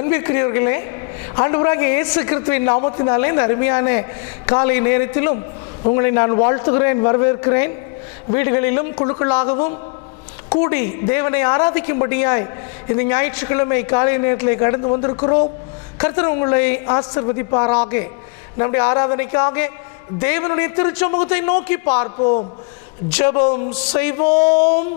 அன்பிற்குரியவர்களே, ஆண்டவராகிய இயேசு கிறிஸ்துவின் நாமத்தினாலே இந்த அருமையான காலை நேரத்திலும் உங்களை நான் வாழ்த்துகிறேன், வரவேற்கிறேன். வீடுகளிலும் குழுக்களாகவும் கூடி தேவனை ஆராதிக்கும்படியாய் இந்த ஞாயிற்றுக்கிழமை காலை நேரத்தில் கடந்து வந்திருக்கிறோம். கர்த்தர் உங்களை ஆசீர்வதிப்பாராக. நம்முடைய ஆராதனைக்காக தேவனுடைய திருச்சமூகத்தை நோக்கி பார்ப்போம், ஜெபம் செய்வோம்.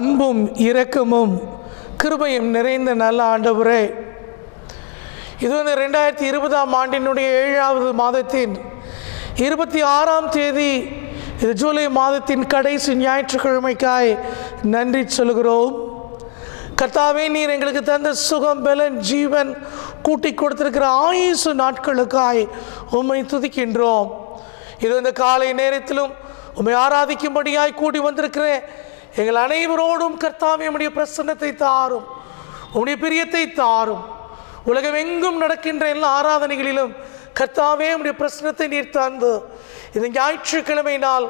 அன்பும் இரக்கமும் கிருபையும் நிறைந்த நல்ல ஆண்டவரே, இது 2020ஆம் ஆண்டினுடைய 7வது மாதத்தின் 26ஆம் தேதி, இது ஜூலை மாதத்தின் கடைசி ஞாயிற்றுக்கிழமைக்காய் நன்றி சொல்கிறோம். கர்த்தாவே, நீர் எங்களுக்கு தந்த சுகம், பலன், ஜீவன் கூட்டி கொடுத்திருக்கிற ஆயுசு நாட்களுக்காய் உம்மை துதிக்கின்றோம். இது இந்த காலை நேரத்திலும் உம்மை ஆராதிக்கும்படியாய் கூடி வந்திருக்கிறேன். எங்கள் அனைவரோடும் கர்த்தாவே உம்முடைய பிரசன்னத்தை தாரும், உம்முடைய பிரியத்தை தாரும். உலகம் எங்கும் நடக்கின்ற எல்லா ஆராதனைகளிலும் கர்த்தாவே உம்முடைய பிரசன்னத்தை நீர் தந்து இந்த ஞாயிற்றுக்கிழமை நாள்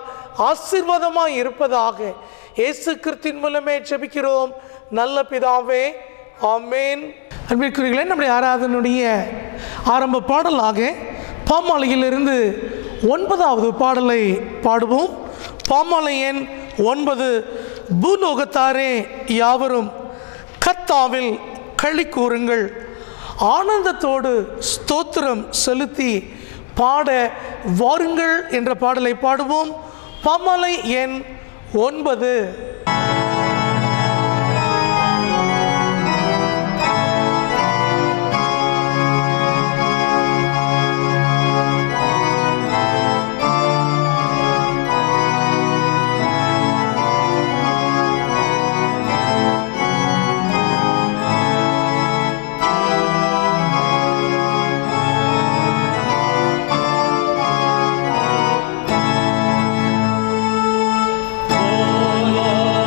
ஆசீர்வாதமாய் இருப்பதாக இயேசு கிறிஸ்துவின் மூலமே ஜெபிக்கிறோம் நல்ல பிதாவே, ஆமென். அன்பிற்குரியவர்களே, நம்முடைய ஆராதனுடைய ஆரம்ப பாடலாக பாமாலையிலிருந்து 9வது பாடலை பாடுவோம். பாமாலை எண் 9. பூலோகத்தாரே யாவரும் கர்த்தாவில் களி கூறுங்கள், ஆனந்தத்தோடு ஸ்தோத்திரம் செலுத்தி பாட வாருங்கள் என்ற பாடலை பாடுவோம். பாமாலை எண் 9. Oh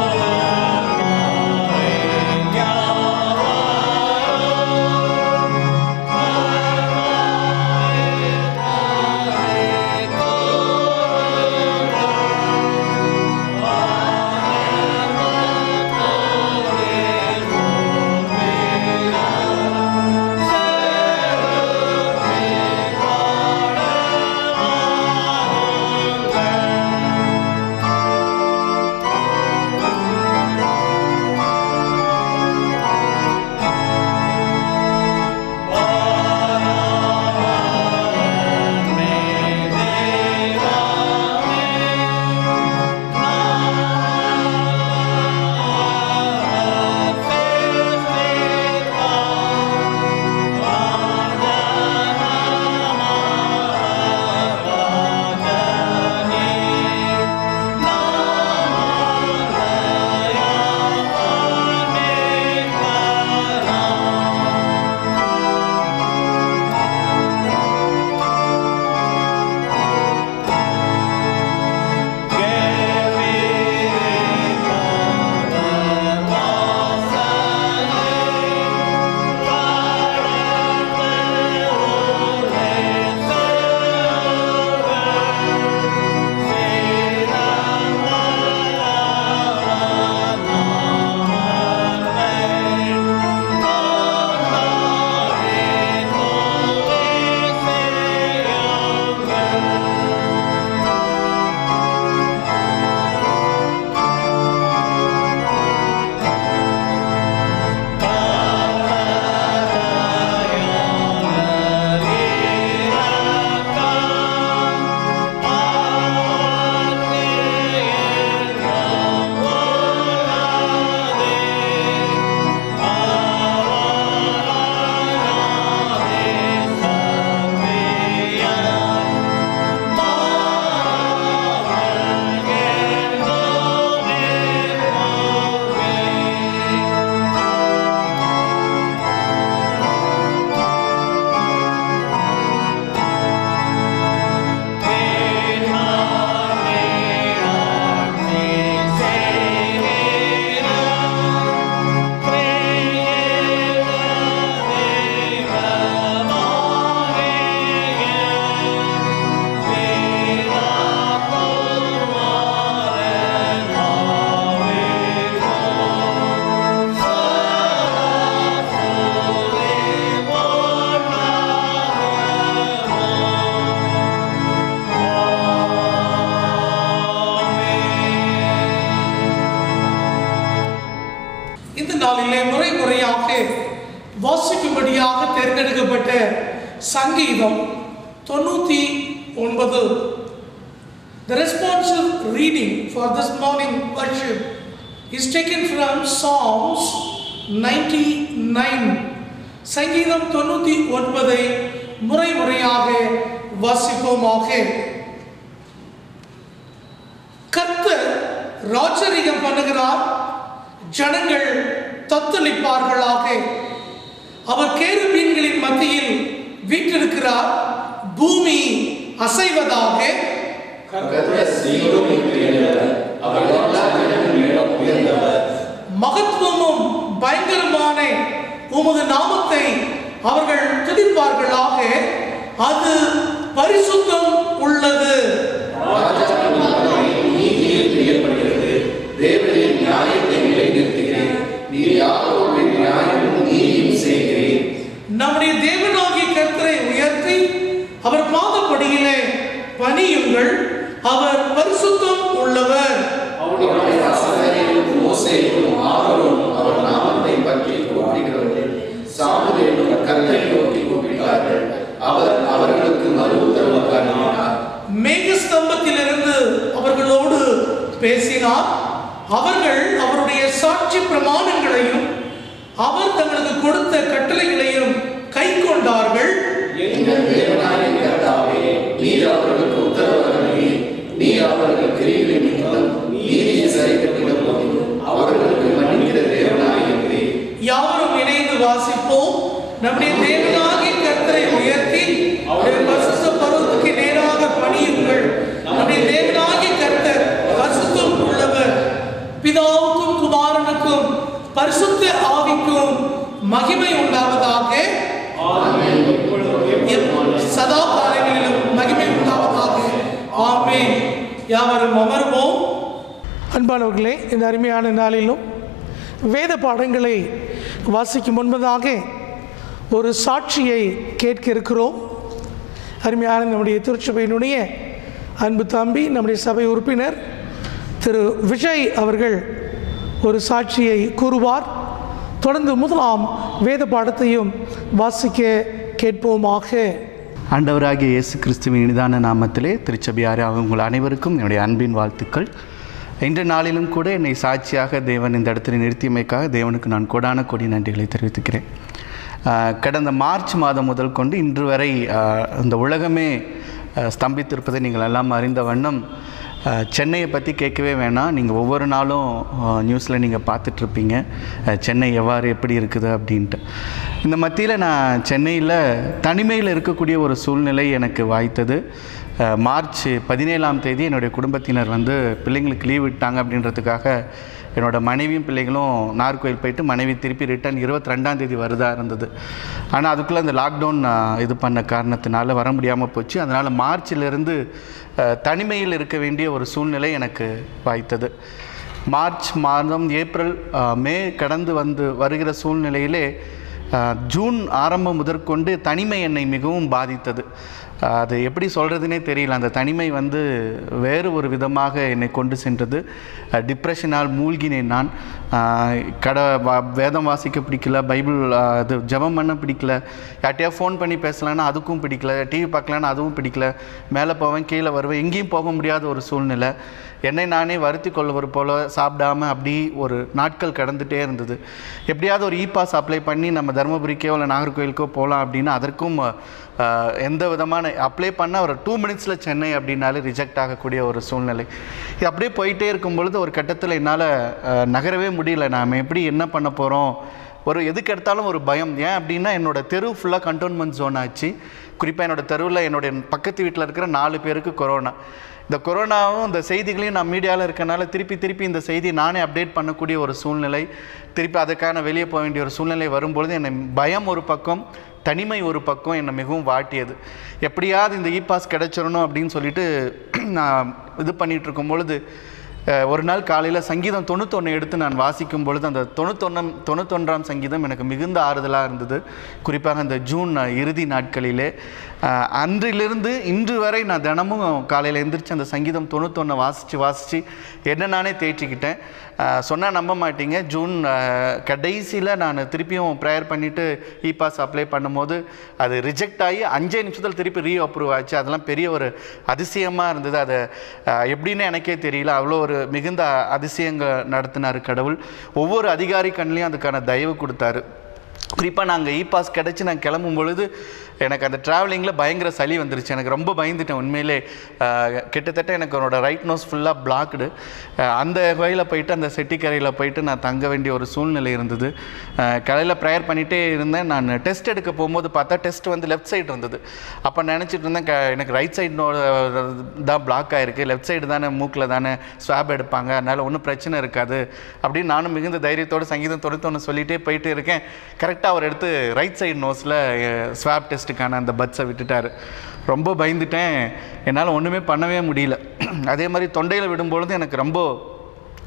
நாளிலே முறையாக வாசிக்கும்படியாக தேர்ந்தெடுக்கப்பட்ட சங்கீதம் 99. The responsive reading for this morning worship is taken from Psalms 99. சங்கீதம் 99 முறையாக வாசிப்போமாக. கர்த்தர் ராஜரிகம் பண்ணுகிறார், ஜனங்கள் தத்தளிப்பார்களாக. அவர் கேருபீன்களின் மத்தியில் வீற்றிருக்கிறார், பூமி அசைவதாக. மகத்துவமும் பயங்கரமான உமது நாமத்தை அவர்கள் துதிப்பார்களாக, அது பரிசுத்தம் உள்ளது. நம்முடைய தேவனாகிய கர்த்தரை உயர்த்தி அவர் பாதப்படியிலே பணியுங்கள், அவர் பரிசுத்தம் உள்ளவர். மேகஸ்தம்பத்திலிருந்து அவர்களோடு பேசினார். அவர்கள் அவருடைய சாட்சி பிரமாணங்களையும் அவர் தங்களுக்கு கொடுத்த கட்டளைகளையும் கை கொண்டார்கள். யாவரும் இணைந்து வாசிப்போம். நம்முடைய தேவனாகிய கர்த்தரை உயர்த்தி அவருடைய பரிசுத்த பர்வதத்துக்கு நேராக பணியுங்கள். நம்முடைய தேவனாகிய கர்த்தர் பரிசுத்தம் உள்ளவர். பிதாவுக்கும் குமாரனுக்கும் பரிசுத்த ஆவிக்கும் மகிமை உண்டாவதாக. சதா காலங்களிலும் மகிமை உண்டாவதாக. ஆமென். யாவரும் அமர்வோம். அன்பானவர்களே, இந்த அருமையான நாளிலும் வேத பாடங்களை வாசிக்கும் முன்பதாக ஒரு சாட்சியை கேட்க இருக்கிறோம். அருமையான நம்முடைய திருச்சபையினுடைய அன்பு தம்பி, நம்முடைய சபை உறுப்பினர் திரு விஜய் அவர்கள் ஒரு சாட்சியை கூறுவார். தொடர்ந்து முதலாம் வேத பாடத்தையும் வாசிக்க கேட்போமாக. ஆண்டவராகிய இயேசு கிறிஸ்துவின் இனிதான நாமத்திலே திருச்சபையாராக உங்கள் அனைவருக்கும் என்னுடைய அன்பின் வாழ்த்துக்கள். இன்று நாளிலும் கூட என்னை சாட்சியாக தேவன் இந்த இடத்துல நிறுத்தியமைக்காக தேவனுக்கு நான் கோடான கோடி நன்றிகளை தெரிவித்துக்கிறேன். கடந்த மார்ச் மாதம் முதல் கொண்டு இன்று வரை இந்த உலகமே ஸ்தம்பித்திருப்பதை நீங்கள் எல்லாம் அறிந்த வண்ணம் சென்னையை பற்றி கேட்கவே வேணாம். நீங்கள் ஒவ்வொரு நாளும் நியூஸில் நீங்கள் பார்த்துட்ருப்பீங்க சென்னை எப்படி இருக்குது அப்படின்ட்டு. இந்த மத்தியில் நான் சென்னையில் தனிமையில் இருக்கக்கூடிய ஒரு சூழ்நிலை எனக்கு வாய்த்தது. மார்ச் 17 என்னுடைய குடும்பத்தினர் பிள்ளைங்களுக்கு லீவ் விட்டாங்க அப்படின்றதுக்காக என்னோடய மனைவியும் பிள்ளைகளும் நாகர்கோவில் போயிட்டு மனைவி திருப்பி ரிட்டர்ன் 22 வருதா இருந்தது. ஆனால் அதுக்குள்ளே அந்த லாக்டவுன் இது பண்ண காரணத்தினால வர முடியாமல் போச்சு. அதனால் மார்ச்சிலிருந்து தனிமையில் இருக்க வேண்டிய ஒரு சூழ்நிலை எனக்கு வாய்த்தது. மார்ச் மாதம், ஏப்ரல், மே கடந்து வருகிற சூழ்நிலையிலே ஜூன் ஆரம்பம் முதற்கொண்டு தனிமை என்னை மிகவும் பாதித்தது. அது எப்படி சொல்கிறதுனே தெரியல. அந்த தனிமை வேறு ஒரு விதமாக என்னை கொண்டு சென்றது. டிப்ரெஷனால் மூழ்கினேன் நான். வேதம் வாசிக்க பிடிக்கல, பைபிள் அது ஜெபம் பண்ண பிடிக்கல, யார்ட்டையா ஃபோன் பண்ணி பேசலான்னா அதுக்கும் பிடிக்கல, டிவி பார்க்கலான்னு அதுவும் பிடிக்கல, மேலே போவேன் கீழே வருவேன், எங்கேயும் போக முடியாத ஒரு சூழ்நிலை. என்னை நானே வருத்தி கொள்வது போல் சாப்பிடாமல் அப்படி ஒரு நாட்கள் கடந்துகிட்டே இருந்தது. எப்படியாவது ஒரு பாஸ் அப்ளை பண்ணி நம்ம தருமபுரிக்கோ இல்லை நாகர்கோவிலுக்கோ போகலாம் அப்படின்னு அதற்கும் எந்த விதமான அப்ளை பண்ணால் ஒரு 2 மினிட்ஸில் சென்னை அப்படின்னாலே ரிஜெக்ட் ஆகக்கூடிய ஒரு சூழ்நிலை. அப்படியே போயிட்டே இருக்கும் பொழுது ஒரு கட்டத்தில் என்னால் நகரவே முடியல. நாம் எப்படி என்ன பண்ண போகிறோம், ஒரு எதுக்கு எடுத்தாலும் ஒரு பயம். ஏன் அப்படின்னா என்னோடய தெரு ஃபுல்லாக கண்டோன்மெண்ட் ஜோன் ஆச்சு. குறிப்பாக என்னோடய தெருவில் என்னுடைய பக்கத்து வீட்டில் இருக்கிற 4 பேருக்கு கொரோனா. இந்த கொரோனாவும் இந்த செய்திகளையும் நான் மீடியாவில் இருக்கனால திருப்பி இந்த செய்தி நானே அப்டேட் பண்ணக்கூடிய ஒரு சூழ்நிலை, திருப்பி அதுக்கான வெளியே போக வேண்டிய ஒரு சூழ்நிலை வரும்பொழுது என்னை பயம் ஒரு பக்கம், தனிமை ஒரு பக்கம் என்னை மிகவும் வாட்டியது. எப்படியாவது இந்த பாஸ் கிடைச்சிடணும் அப்படின்னு சொல்லிட்டு நான் இது பண்ணிகிட்டு இருக்கும் பொழுது ஒரு நாள் காலையில் சங்கீதம் 91 எடுத்து நான் வாசிக்கும் பொழுது அந்த 91ஆம் சங்கீதம் எனக்கு மிகுந்த ஆறுதலாக இருந்தது. குறிப்பாக அந்த ஜூன் இறுதி நாட்களிலே அன்றிலிருந்து இன்று வரை நான் தினமும் காலையில் எழுந்திரிச்சு அந்த சங்கீதம் 91 வாசித்து என்ன நானே தேய்ச்சிக்கிட்டேன். சொன்னால் நம்ப மாட்டீங்க, ஜூன் கடைசியில் நான் திருப்பியும் ப்ரேயர் பண்ணிவிட்டு இபாஸ் அப்ளை பண்ணும்போது அது ரிஜெக்ட் ஆகி 5 நிமிஷத்தில் திருப்பி ரீஅப்ரூவ் ஆச்சு. அதெல்லாம் பெரிய ஒரு அதிசயமாக இருந்தது. அது எப்படின்னு எனக்கே தெரியல. அவ்வளோ ஒரு மிகுந்த அதிசயங்கள் நடத்தினார் கடவுள். ஒவ்வொரு அதிகாரி கண்ணிலையும் அதுக்கான தயவு கொடுத்தாரு. குறிப்பாக நாங்கள் இபாஸ் கிடச்சி நான் கிளம்பும் பொழுது எனக்கு அந்த ட்ராவலிங்கில் பயங்கர சளி வந்துருச்சு. எனக்கு ரொம்ப பயந்துட்டேன் உண்மையிலே. கிட்டத்தட்ட எனக்கு என்னோட ரைட் நோஸ் ஃபுல்லாக பிளாக்டு. அந்த வகையில் போயிட்டு அந்த செட்டிக்கரையில் போயிட்டு நான் தங்க வேண்டிய ஒரு சூழ்நிலை இருந்தது. காலையில் ப்ரேயர் பண்ணிகிட்டே இருந்தேன். நான் டெஸ்ட் எடுக்க போகும்போது பார்த்தா டெஸ்ட் வந்து லெஃப்ட் சைடு இருந்தது. அப்போ நினச்சிட்டு இருந்தேன் எனக்கு ரைட் சைடு தான் பிளாக் ஆகிருக்கு, லெஃப்ட் சைடு தானே மூக்கில் தானே ஸ்வாப் எடுப்பாங்க, அதனால் ஒன்றும் பிரச்சனை இருக்காது அப்படின்னு நானும் மிகுந்த தைரியத்தோடு சங்கீதம் 91 சொல்லிகிட்டே போயிட்டு இருக்கேன். கரெக்டாக அவர் எடுத்து ரைட் சைடு நோஸில் ஸ்வாப் டெஸ்ட்டுக்கான அந்த பட்ஸை விட்டுட்டார். ரொம்ப பயந்துட்டேன். என்னால் ஒன்றுமே பண்ணவே முடியல. அதே மாதிரி தொண்டையில் விடும்பொழுது எனக்கு ரொம்ப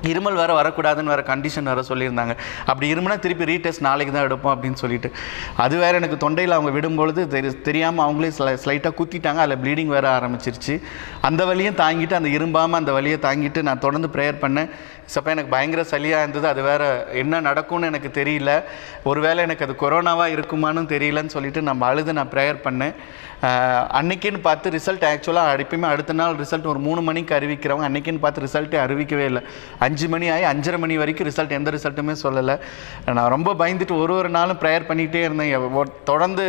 இருமல் வேறு வரக்கூடாதுன்னு வேறு கண்டிஷன் வேறு சொல்லியிருந்தாங்க. அப்படி இருமுனா திருப்பி ரீடெஸ்ட் நாளைக்கு தான் எடுப்போம் அப்படின்னு சொல்லிட்டு அது வேறு எனக்கு தொண்டையில் அவங்க விடும்பொழுது தெரியாமல் அவங்களே ஸ்லைட்டாக குத்திட்டாங்க. அதில் ப்ளீடிங் வேறு ஆரம்பிச்சிருச்சு. அந்த வலியும் தாங்கிட்டு, அந்த இரும்பாமல் அந்த வலியை தாங்கிட்டு நான் தொடர்ந்து ப்ரேயர் பண்ணேன். சப்போ எனக்கு பயங்கர சளியாக இருந்தது. அது வேறு என்ன நடக்கும்னு எனக்கு தெரியல. ஒருவேளை எனக்கு அது கொரோனாவாக இருக்குமான்னு தெரியலன்னு சொல்லிட்டு நம்ம அழுது நான் ப்ரேயர் பண்ணேன். அன்னைக்குன்னு பார்த்து ரிசல்ட் ஆக்சுவலாக எப்பயுமே அடுத்த நாள் ரிசல்ட் ஒரு 3 மணிக்கு அறிவிக்கிறவங்க அன்னைக்குன்னு பார்த்து ரிசல்ட்டே அறிவிக்கவே இல்லை. 5 மணி ஆகி 5:30 மணி வரைக்கும் ரிசல்ட் எந்த ரிசல்ட்டுமே சொல்லலை. நான் ரொம்ப பயந்துட்டு ஒரு நாளும் ப்ரேயர் பண்ணிகிட்டே இருந்தேன். தொடர்ந்து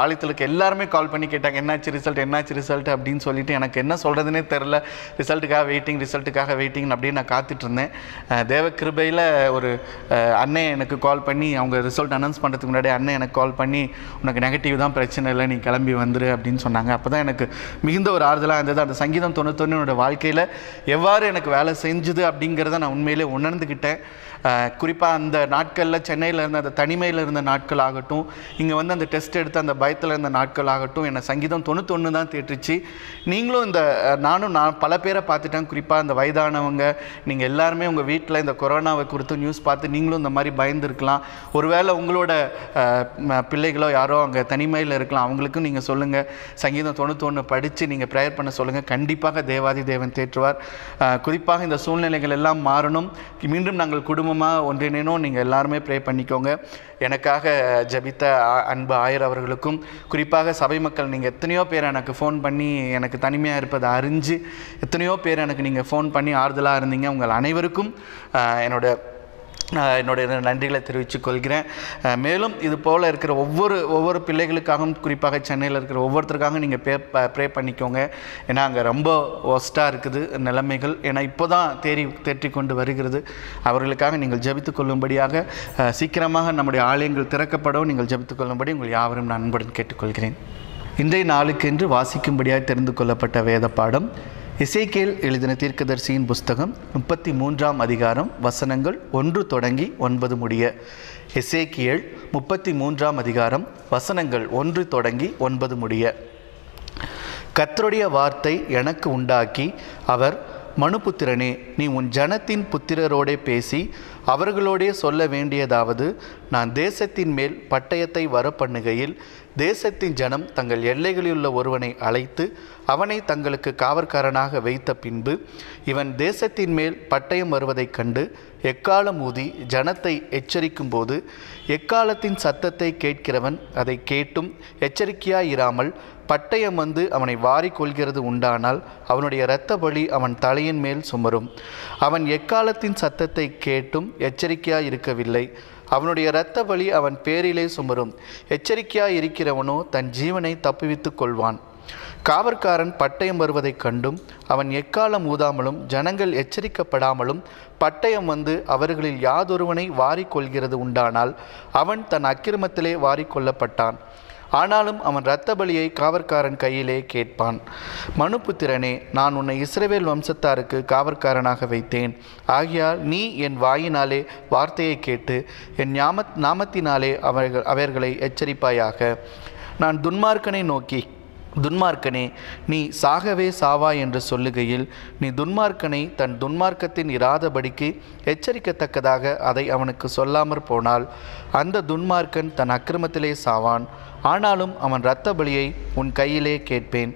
ஆலயத்துக்கு எல்லாருமே கால் பண்ணி கேட்டாங்க, என்னாச்சு ரிசல்ட் அப்படின்னு சொல்லிட்டு எனக்கு என்ன சொல்கிறதுனே தெரில. ரிசல்ட்டுக்காக வெயிட்டிங் அப்படின்னு நான் காத்துட்டு இருந்தேன். தேவ கிருபையில் ஒரு அண்ணன் எனக்கு கால் பண்ணி, அவங்க ரிசல்ட் அனௌன்ஸ் பண்ணுறதுக்கு முன்னாடி அண்ணன் எனக்கு கால் பண்ணி, உனக்கு நெகட்டிவ் தான், பிரச்சனை இல்லை, நீ கிளம்பி வந்துரு அப்படின்னு சொன்னாங்க. அப்போ தான் எனக்கு மிகுந்த ஒரு ஆறுதலாக இருந்தது. அந்த சங்கீதம் 91 என்னோட வாழ்க்கையில் எவ்வாறு எனக்கு வேலை செஞ்சுது அப்படிங்கிறத நான் உண்மையிலே உணர்ந்துக்கிட்டேன். குறிப்பாக அந்த நாட்களில் சென்னையில் இருந்த அந்த தனிமையில் இருந்த நாட்கள் ஆகட்டும், இங்கே வந்து அந்த டெஸ்ட் எடுத்து அந்த பயத்தில் இருந்த நாட்கள் ஆகட்டும், என்னை சங்கீதம் 91 தான் தேற்றுச்சு. நீங்களும் நான் பல பேரை பார்த்துட்டேன். குறிப்பாக இந்த வயதானவங்க, நீங்கள் எல்லாருமே உங்கள் வீட்டில் இந்த கொரோனாவை குறித்து நியூஸ் பார்த்து நீங்களும் இந்த மாதிரி பயந்துருக்கலாம். ஒருவேளை உங்களோட பிள்ளைகளோ யாரோ அங்கே தனிமையில் இருக்கலாம். அவங்களுக்கும் நீங்கள் சொல்லுங்கள், சங்கீதம் 91 படித்து நீங்கள் ப்ரேயர் பண்ண சொல்லுங்கள். கண்டிப்பாக தேவாதி தேவன் தேற்றுவார். குறிப்பாக இந்த சூழ்நிலைகள் எல்லாம் மாறணும். மீண்டும் நாங்கள் குடும்பமாக ஒன்றிணைனோம். நீங்கள் எல்லாருமே ப்ரே பண்ணிக்கோங்க. எனக்காக ஜபித்த அன்பு ஆயர் அவர்களுக்கும், குறிப்பாக சபை மக்கள், நீங்கள் எத்தனையோ பேர் எனக்கு ஃபோன் பண்ணி எனக்கு தனிமையாக இருப்பதை அறிஞ்சு எத்தனையோ பேர் எனக்கு நீங்கள் ஃபோன் பண்ணி ஆறுதலாக இருந்தீங்க. உங்கள் அனைவருக்கும் என்னுடைய நன்றிகளை தெரிவித்துக் கொள்கிறேன். மேலும் இது போல் இருக்கிற ஒவ்வொரு பிள்ளைகளுக்காகவும், குறிப்பாக சென்னையில் இருக்கிற ஒவ்வொருத்தருக்காகவும் நீங்கள் ப்ரே பண்ணிக்கோங்க. ஏன்னா அங்கே ரொம்ப ஒஸ்ட்டாக இருக்குது நிலைமைகள். ஏன்னா இப்போ தான் தேற்றி கொண்டு வருகிறது. அவர்களுக்காக நீங்கள் ஜெபித்துக் கொள்ளும்படியாக, சீக்கிரமாக நம்முடைய ஆலயங்கள் திறக்கப்படவும் நீங்கள் ஜெபித்துக் கொள்ளும்படி உங்கள் யாவரும் நான் அன்புடன் கேட்டுக்கொள்கிறேன். இன்றைய நாளுக்கென்று வாசிக்கும்படியாக தெரிந்து கொள்ளப்பட்ட வேத பாடம் எசேக்கியேல் எழுதின தீர்க்கதரிசியின் புஸ்தகம் 33ஆம் அதிகாரம் வசனங்கள் 1 தொடங்கி 9 முடிய. எசேக்கியேல் 33ஆம் அதிகாரம் வசனங்கள் 1 தொடங்கி 9 முடிய. கர்த்தருடைய வார்த்தை எனக்கு உண்டாக்கி, அவர், மனுபுத்திரனே, நீ உன் ஜனத்தின் புத்திரரோடே பேசி அவர்களோடே சொல்ல வேண்டியதாவது, நான் தேசத்தின் மேல் பட்டயத்தை வரப்பண்ணுகையில் தேசத்தின் ஜனம் தங்கள் எல்லைகளிலுள்ள ஒருவனை அழைத்து அவனை தங்களுக்கு காவற்காரனாக வைத்த பின்பு, இவன் தேசத்தின் மேல் பட்டயம் வருவதைக் கண்டு எக்காலம் ஊதி ஜனத்தை எச்சரிக்கும் போது, எக்காலத்தின் சத்தத்தை கேட்கிறவன் அதை கேட்டும் எச்சரிக்கையாயிராமல் பட்டயம் வந்து அவனை வாரி கொள்கிறது உண்டானால் அவனுடைய இரத்த பலி அவன் தலையின் மேல் சுமரும். அவன் எக்காலத்தின் சத்தத்தை கேட்டும் எச்சரிக்கையாய் இருக்கவில்லை, அவனுடைய இரத்த பலி அவன் பேரிலே சுமரும். எச்சரிக்கையாய் இருக்கிறவனோ தன் ஜீவனை தப்புவித்து கொள்வான். காவற்காரன் பட்டயம் வருவதைக் கண்டும் அவன் எக்காலம் ஊதாமலும் ஜனங்கள் எச்சரிக்கப்படாமலும் பட்டயம் வந்து அவர்களில் யாதொருவனை வாரிக்கொள்கிறது உண்டானால் அவன் தன் அக்கிரமத்திலே வாரிக்கொள்ளப்பட்டான். ஆனாலும் அவன் இரத்த பலியை காவற்காரன் கையிலே கேட்பான். மனுபுத்திரனே, நான் உன்னை இஸ்ரவேல் வம்சத்தாருக்கு காவற்காரனாக வைத்தேன். ஆகையால் நீ என் வாயினாலே வார்த்தையை கேட்டு என் நாமத்தினாலே அவர்களை எச்சரிப்பாயாக. நான் துன்மார்க்கனை நோக்கி, துன்மார்க்கனே, நீ சாகவே சாவா என்று சொல்லுகையில் நீ துன்மார்க்கனை தன் துன்மார்க்கத்தின் இராதபடிக்கு எச்சரிக்கத்தக்கதாக அதை அவனுக்கு சொல்லாமற் போனால் அந்த துன்மார்க்கன் தன் அக்கிரமத்திலே சாவான். ஆனாலும் அவன் இரத்த பலியை உன் கையிலே கேட்பேன்.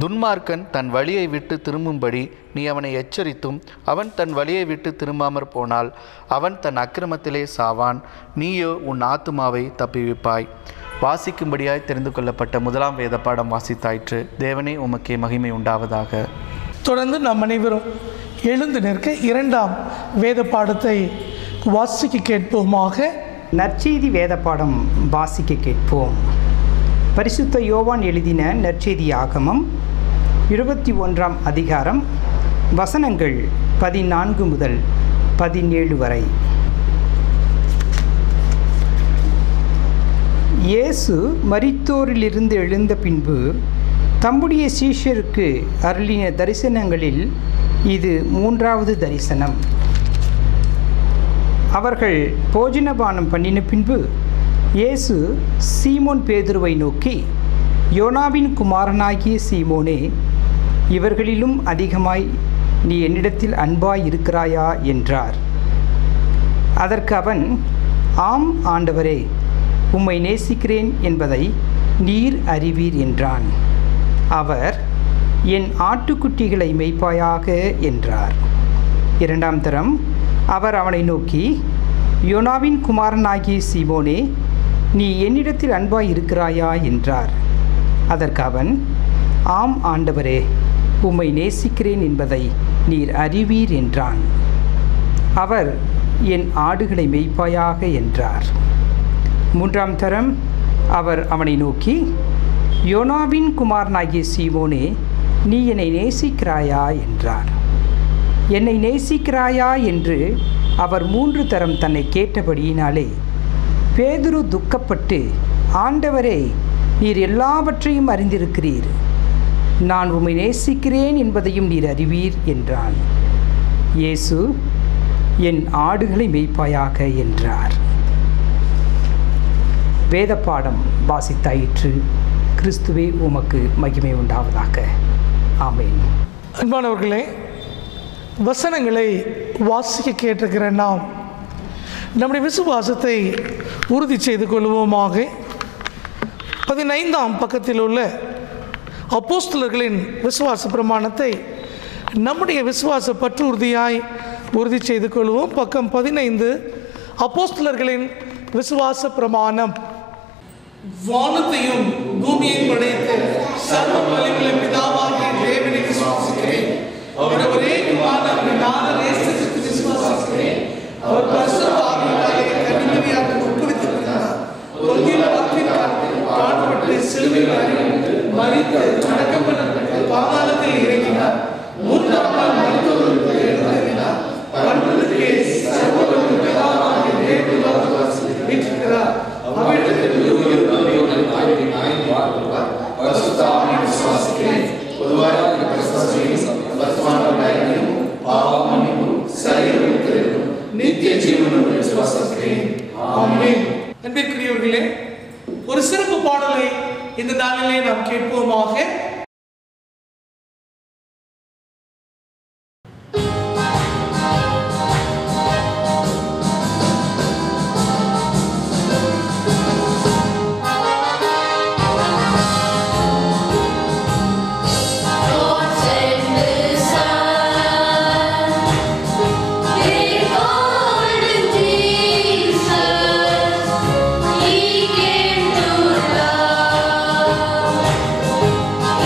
துன்மார்க்கன் தன் வழியை விட்டு திரும்பும்படி நீ அவனை எச்சரித்தும் அவன் தன் வழியை விட்டு திரும்பாமற் போனால் அவன் தன் அக்கிரமத்திலே சாவான், நீயோ உன் ஆத்துமாவை தப்புவிப்பாய். வாசிக்கும்படியாய் தெரிந்து கொள்ளப்பட்ட முதலாம் வேத பாடம் வாசித்தாயிற்று. தேவனே உமக்கே மகிமை உண்டாவதாக. தொடர்ந்து நாம் அனைவரும் எழுந்து நிற்க இரண்டாம் வேத பாடத்தை வாசிக்க கேட்போமாக. நற்செய்தி வேத பாடம் வாசிக்க கேட்போம். பரிசுத்த யோவான் எழுதின நற்செய்தி ஆகமம் 21ஆம் அதிகாரம் வசனங்கள் 14 முதல் 17 வரை. இயேசு மரித்தோரிலிருந்து எழுந்த பின்பு தம்முடைய சீஷருக்கு அருளின தரிசனங்களில் இது 3வது தரிசனம். அவர்கள் போஜனபானம் பண்ணின பின்பு இயேசு சீமோன் பேதுருவை நோக்கி, யோனாவின் குமாரனாகிய சீமோனே, இவர்களிலும் அதிகமாய் நீ என்னிடத்தில் அன்பாய் இருக்கிறாயா என்றார். அதற்கு அவன், ஆம் ஆண்டவரே, உம்மை நேசிக்கிறேன் என்பதை நீர் அறிவீர் என்றான். அவர், என் ஆட்டுக்குட்டிகளை மேய்ப்பாயாக என்றார். 2ஆம் தரம் அவர் அவனை நோக்கி, யோனாவின் குமாரனாகிய சீமோனே, நீ என்னிடத்தில் அன்பாய் இருக்கிறாயா என்றார். அதற்கு அவன், ஆம் ஆண்டவரே, உம்மை நேசிக்கிறேன் என்பதை நீர் அறிவீர் என்றான். அவர், என் ஆடுகளை மேய்ப்பாயாக என்றார். 3ஆம் தரம் அவர் அவனை நோக்கி, யோனாவின் குமாரனாகிய சீமோனே, நீ என்னை நேசிக்கிறாயா என்றார். என்னை நேசிக்கிறாயா என்று அவர் 3 தரம் தன்னை கேட்டபடியினாலே பேதுரு துக்கப்பட்டு, ஆண்டவரே, நீர் எல்லாவற்றையும் அறிந்திருக்கிறீர், நான் உம்மை நேசிக்கிறேன் என்பதையும் நீர் அறிவீர் என்றான். இயேசு, என் ஆடுகளை மேய்ப்பாயாக என்றார். வேத பாடம் வாசித்தாயிற்று. கிறிஸ்துவே உமக்கு மகிமை உண்டாவதாக. ஆமென். அன்பானவர்களே, வசனங்களை வாசிக்க கேட்டிருக்கிற நாம் நம்முடைய விசுவாசத்தை உறுதி செய்து கொள்வோமாக. 15ஆம் பக்கத்தில் உள்ள அப்போஸ்தலர்களின் விசுவாச பிரமாணத்தை நம்முடைய விசுவாச பற்று உறுதியாய் உறுதி செய்து கொள்வோம். பக்கம் 15, அப்போஸ்தலர்களின் விசுவாச பிரமாணம். வானத்தையும் பூமியையும் படைத்த சர்வ வல்லமையுள்ள பிதாவாகிய தேவனை விசுவாசிக்கிறேன். அவருடைய ஒரே குமாரனாகிய இயேசு கிறிஸ்துவை விசுவாசிக்கிறேன். அவர் பரிசுத்த ஆவியினாலே கன்னிமரியாவுக்கு உட்படுத்தப்பட்டார். பொய்யின வாக்கினால் பாடுபட்டு சிலுவையில் அறைந்து மரித்து அடக்கம் பண்ணப்பட்டு பாதாளத்தில் இறங்கினார். 3ஆம் நாள் மரித்தோரிலிருந்து எழுந்தருளினார். பரலோகத்திலே சர்வ வல்லமையுள்ள பிதாவாகிய தேவனை வீற்றிருக்கிறார். அவரிடத்தில் பரிசுத்த ஆவியை விசுவாசிக்கிறேன். பொதுவாக நித்திய ஜீவனும் விசுவாசிக்கிறேன். ஆமென். அன்பிற்குரியவர்களே, ஒரு சிறப்பு பாடலை இந்த நாளிலே நாம் கேட்போமாக. He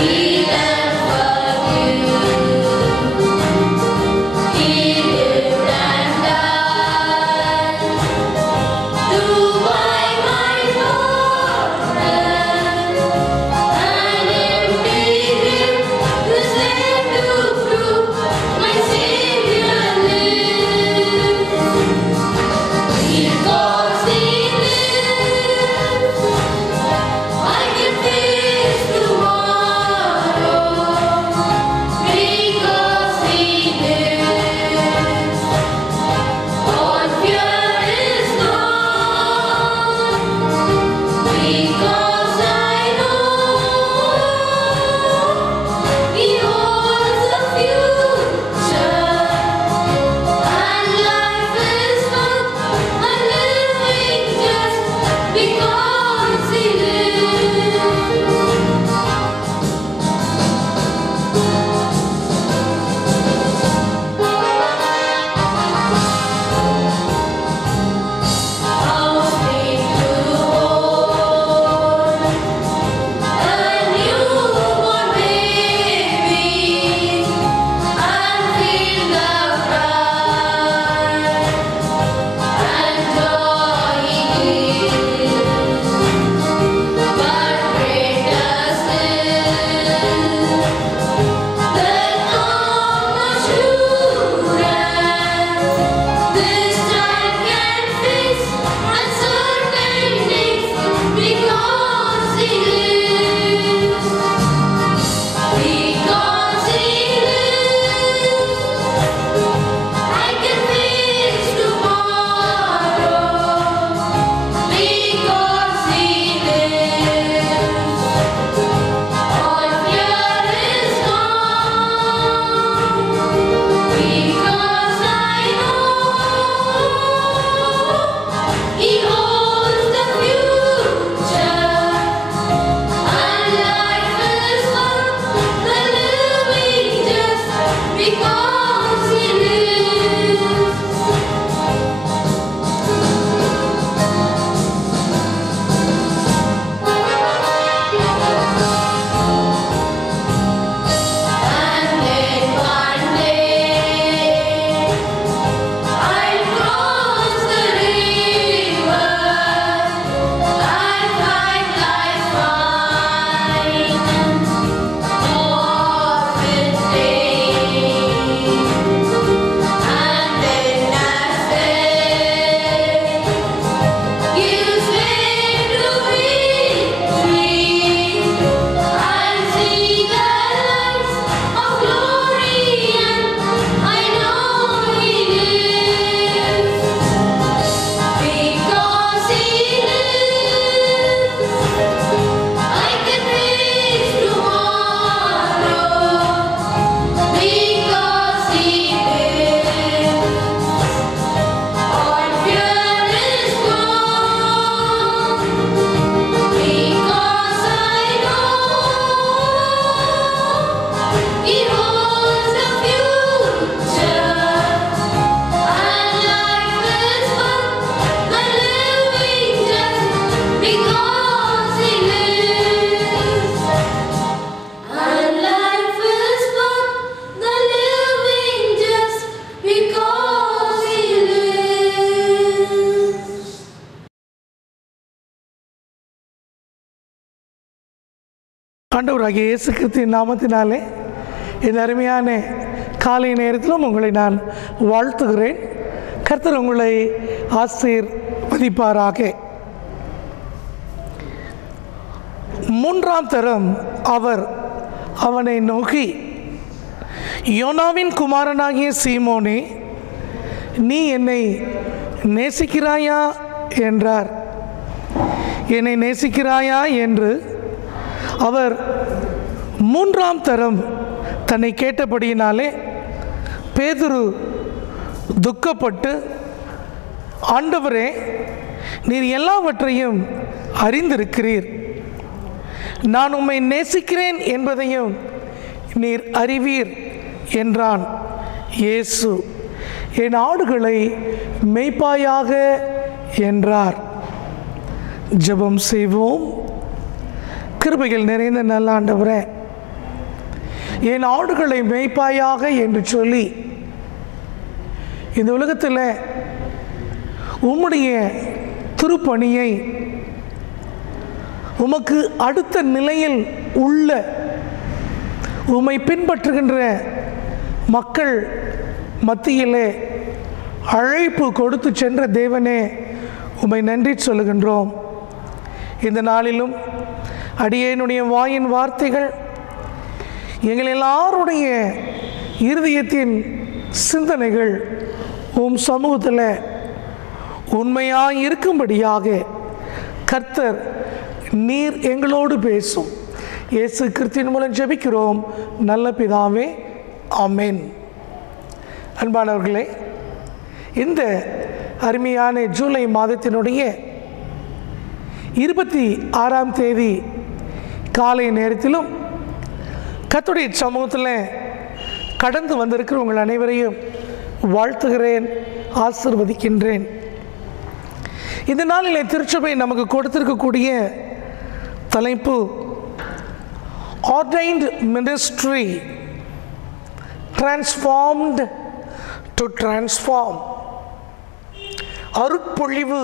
ஆண்டவராகிய இயேசு கிறிஸ்துவின் நாமத்தினாலே இந்த அருமையான காலை நேரத்திலும் உங்களை நான் வாழ்த்துகிறேன். கர்த்தர் உங்களை ஆசீர்வதிப்பாராக. மூன்றாம் தரம் அவர் அவனை நோக்கி, யோனாவின் குமாரனாகிய சீமோனே, நீ என்னை நேசிக்கிறாயா என்றார். என்னை நேசிக்கிறாயா என்று அவர் மூன்றாம் தரம் தன்னை கேட்டபடியினாலே பேதுரு துக்கப்பட்டு, ஆண்டவரே, நீர் எல்லாவற்றையும் அறிந்திருக்கிறீர், நான் உம்மை நேசிக்கிறேன் என்பதையும் நீர் அறிவீர் என்றான். இயேசு, என் ஆடுகளை மேய்ப்பாயாக என்றார். ஜெபம் செய்வோம். கிருபைகள் நிறைந்த நல்ல ஆண்டவரே, என் ஆடுகளை மேய்ப்பாயாக என்று சொல்லி இந்த உலகத்தில் உம்முடைய திருப்பணியை உமக்கு அடுத்த நிலையில் உள்ள உம்மை பின்பற்றுகின்ற மக்கள் மத்தியிலே அழைப்பு கொடுத்து சென்ற தேவனே, உம்மை நன்றி சொல்லுகின்றோம். இந்த நாளிலும் அடியேனுடைய வாயின் வார்த்தைகள் எங்கள் எல்லாருடைய இருதயத்தின் சிந்தனைகள் உம் சமூகத்தில் உண்மையாக இருக்கும்படியாக கர்த்தர் நீர் எங்களோடு பேசும். இயேசு கிறிஸ்துவின் மூலம் ஜெபிக்கிறோம் நல்ல பிதாவே, ஆமென். அன்பானவர்களே, இந்த அருமையான ஜூலை மாதத்தினுடைய 26ஆம் தேதி காலை நேரத்திலும் கர்த்தருடைய சமூகத்தில் கடந்து வந்திருக்கிற உங்கள் அனைவரையும் வாழ்த்துகிறேன், ஆசீர்வதிக்கின்றேன். இந்த நாளில் திருச்சபை நமக்கு கொடுத்திருக்கக்கூடிய தலைப்பு ordained ministry transformed to transform. அருட்பொழிவு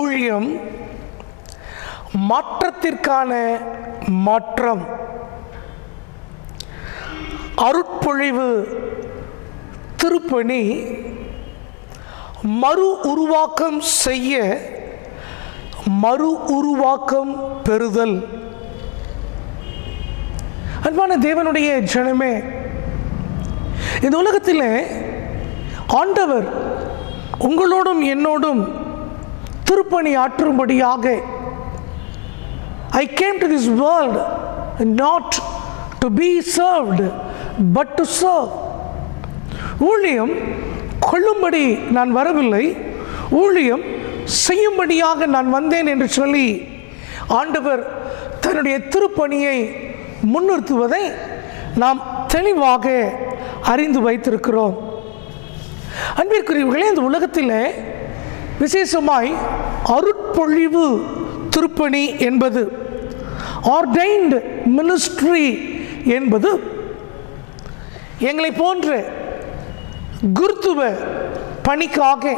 ஊழியம், மாற்றத்திற்கான மாற்றம். அருட்பொழிவு திருப்பணி மறு உருவாக்கம் செய்ய மறு உருவாக்கம் பெறுதல். அன்பான தேவனுடைய ஜனமே, இந்த உலகத்தில் ஆண்டவர் உங்களோடும் என்னோடும் திருப்பணி ஆற்றும்படியாக I came to this world not to be served but to serve. ஊழியம் கொள்ளும்படி நான் வரவில்லை, ஊழியம் செய்யும்படியாக நான் வந்தேன் என்று சொல்லி ஆண்டவர் தன்னுடைய திருப்பணியை முன்னிறுத்துவதை நாம் தெளிவாக அறிந்து வைத்திருக்கிறோம். அன்பிற்குரியவர்களே, இந்த உலகத்தில் விசேஷமாய் அருட்பொழிவு திருப்பணி என்பது, ஆர்டைன்டு மினிஸ்ட்ரி என்பது எங்களை போன்ற குருத்துவ பணிக்காக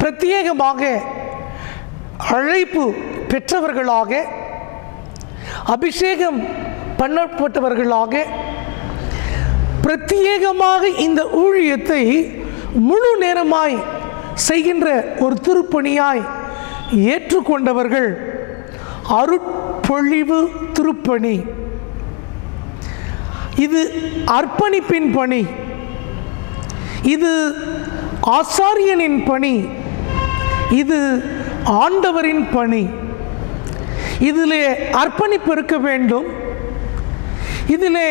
பிரத்யேகமாக அழைப்பு பெற்றவர்களாக, அபிஷேகம் பண்ணப்பட்டவர்களாக, பிரத்யேகமாக இந்த ஊழியத்தை முழு நேரமாய் செய்கின்ற ஒரு திருப்பணியாய் ஏற்றுக்கொண்டவர்கள் அருட்பொழிவு திருப்பணி. இது அர்ப்பணிப்பின் பணி, இது ஆசாரியனின் பணி, இது ஆண்டவரின் பணி. இதிலே அர்ப்பணிப்பு இருக்க வேண்டும், இதிலே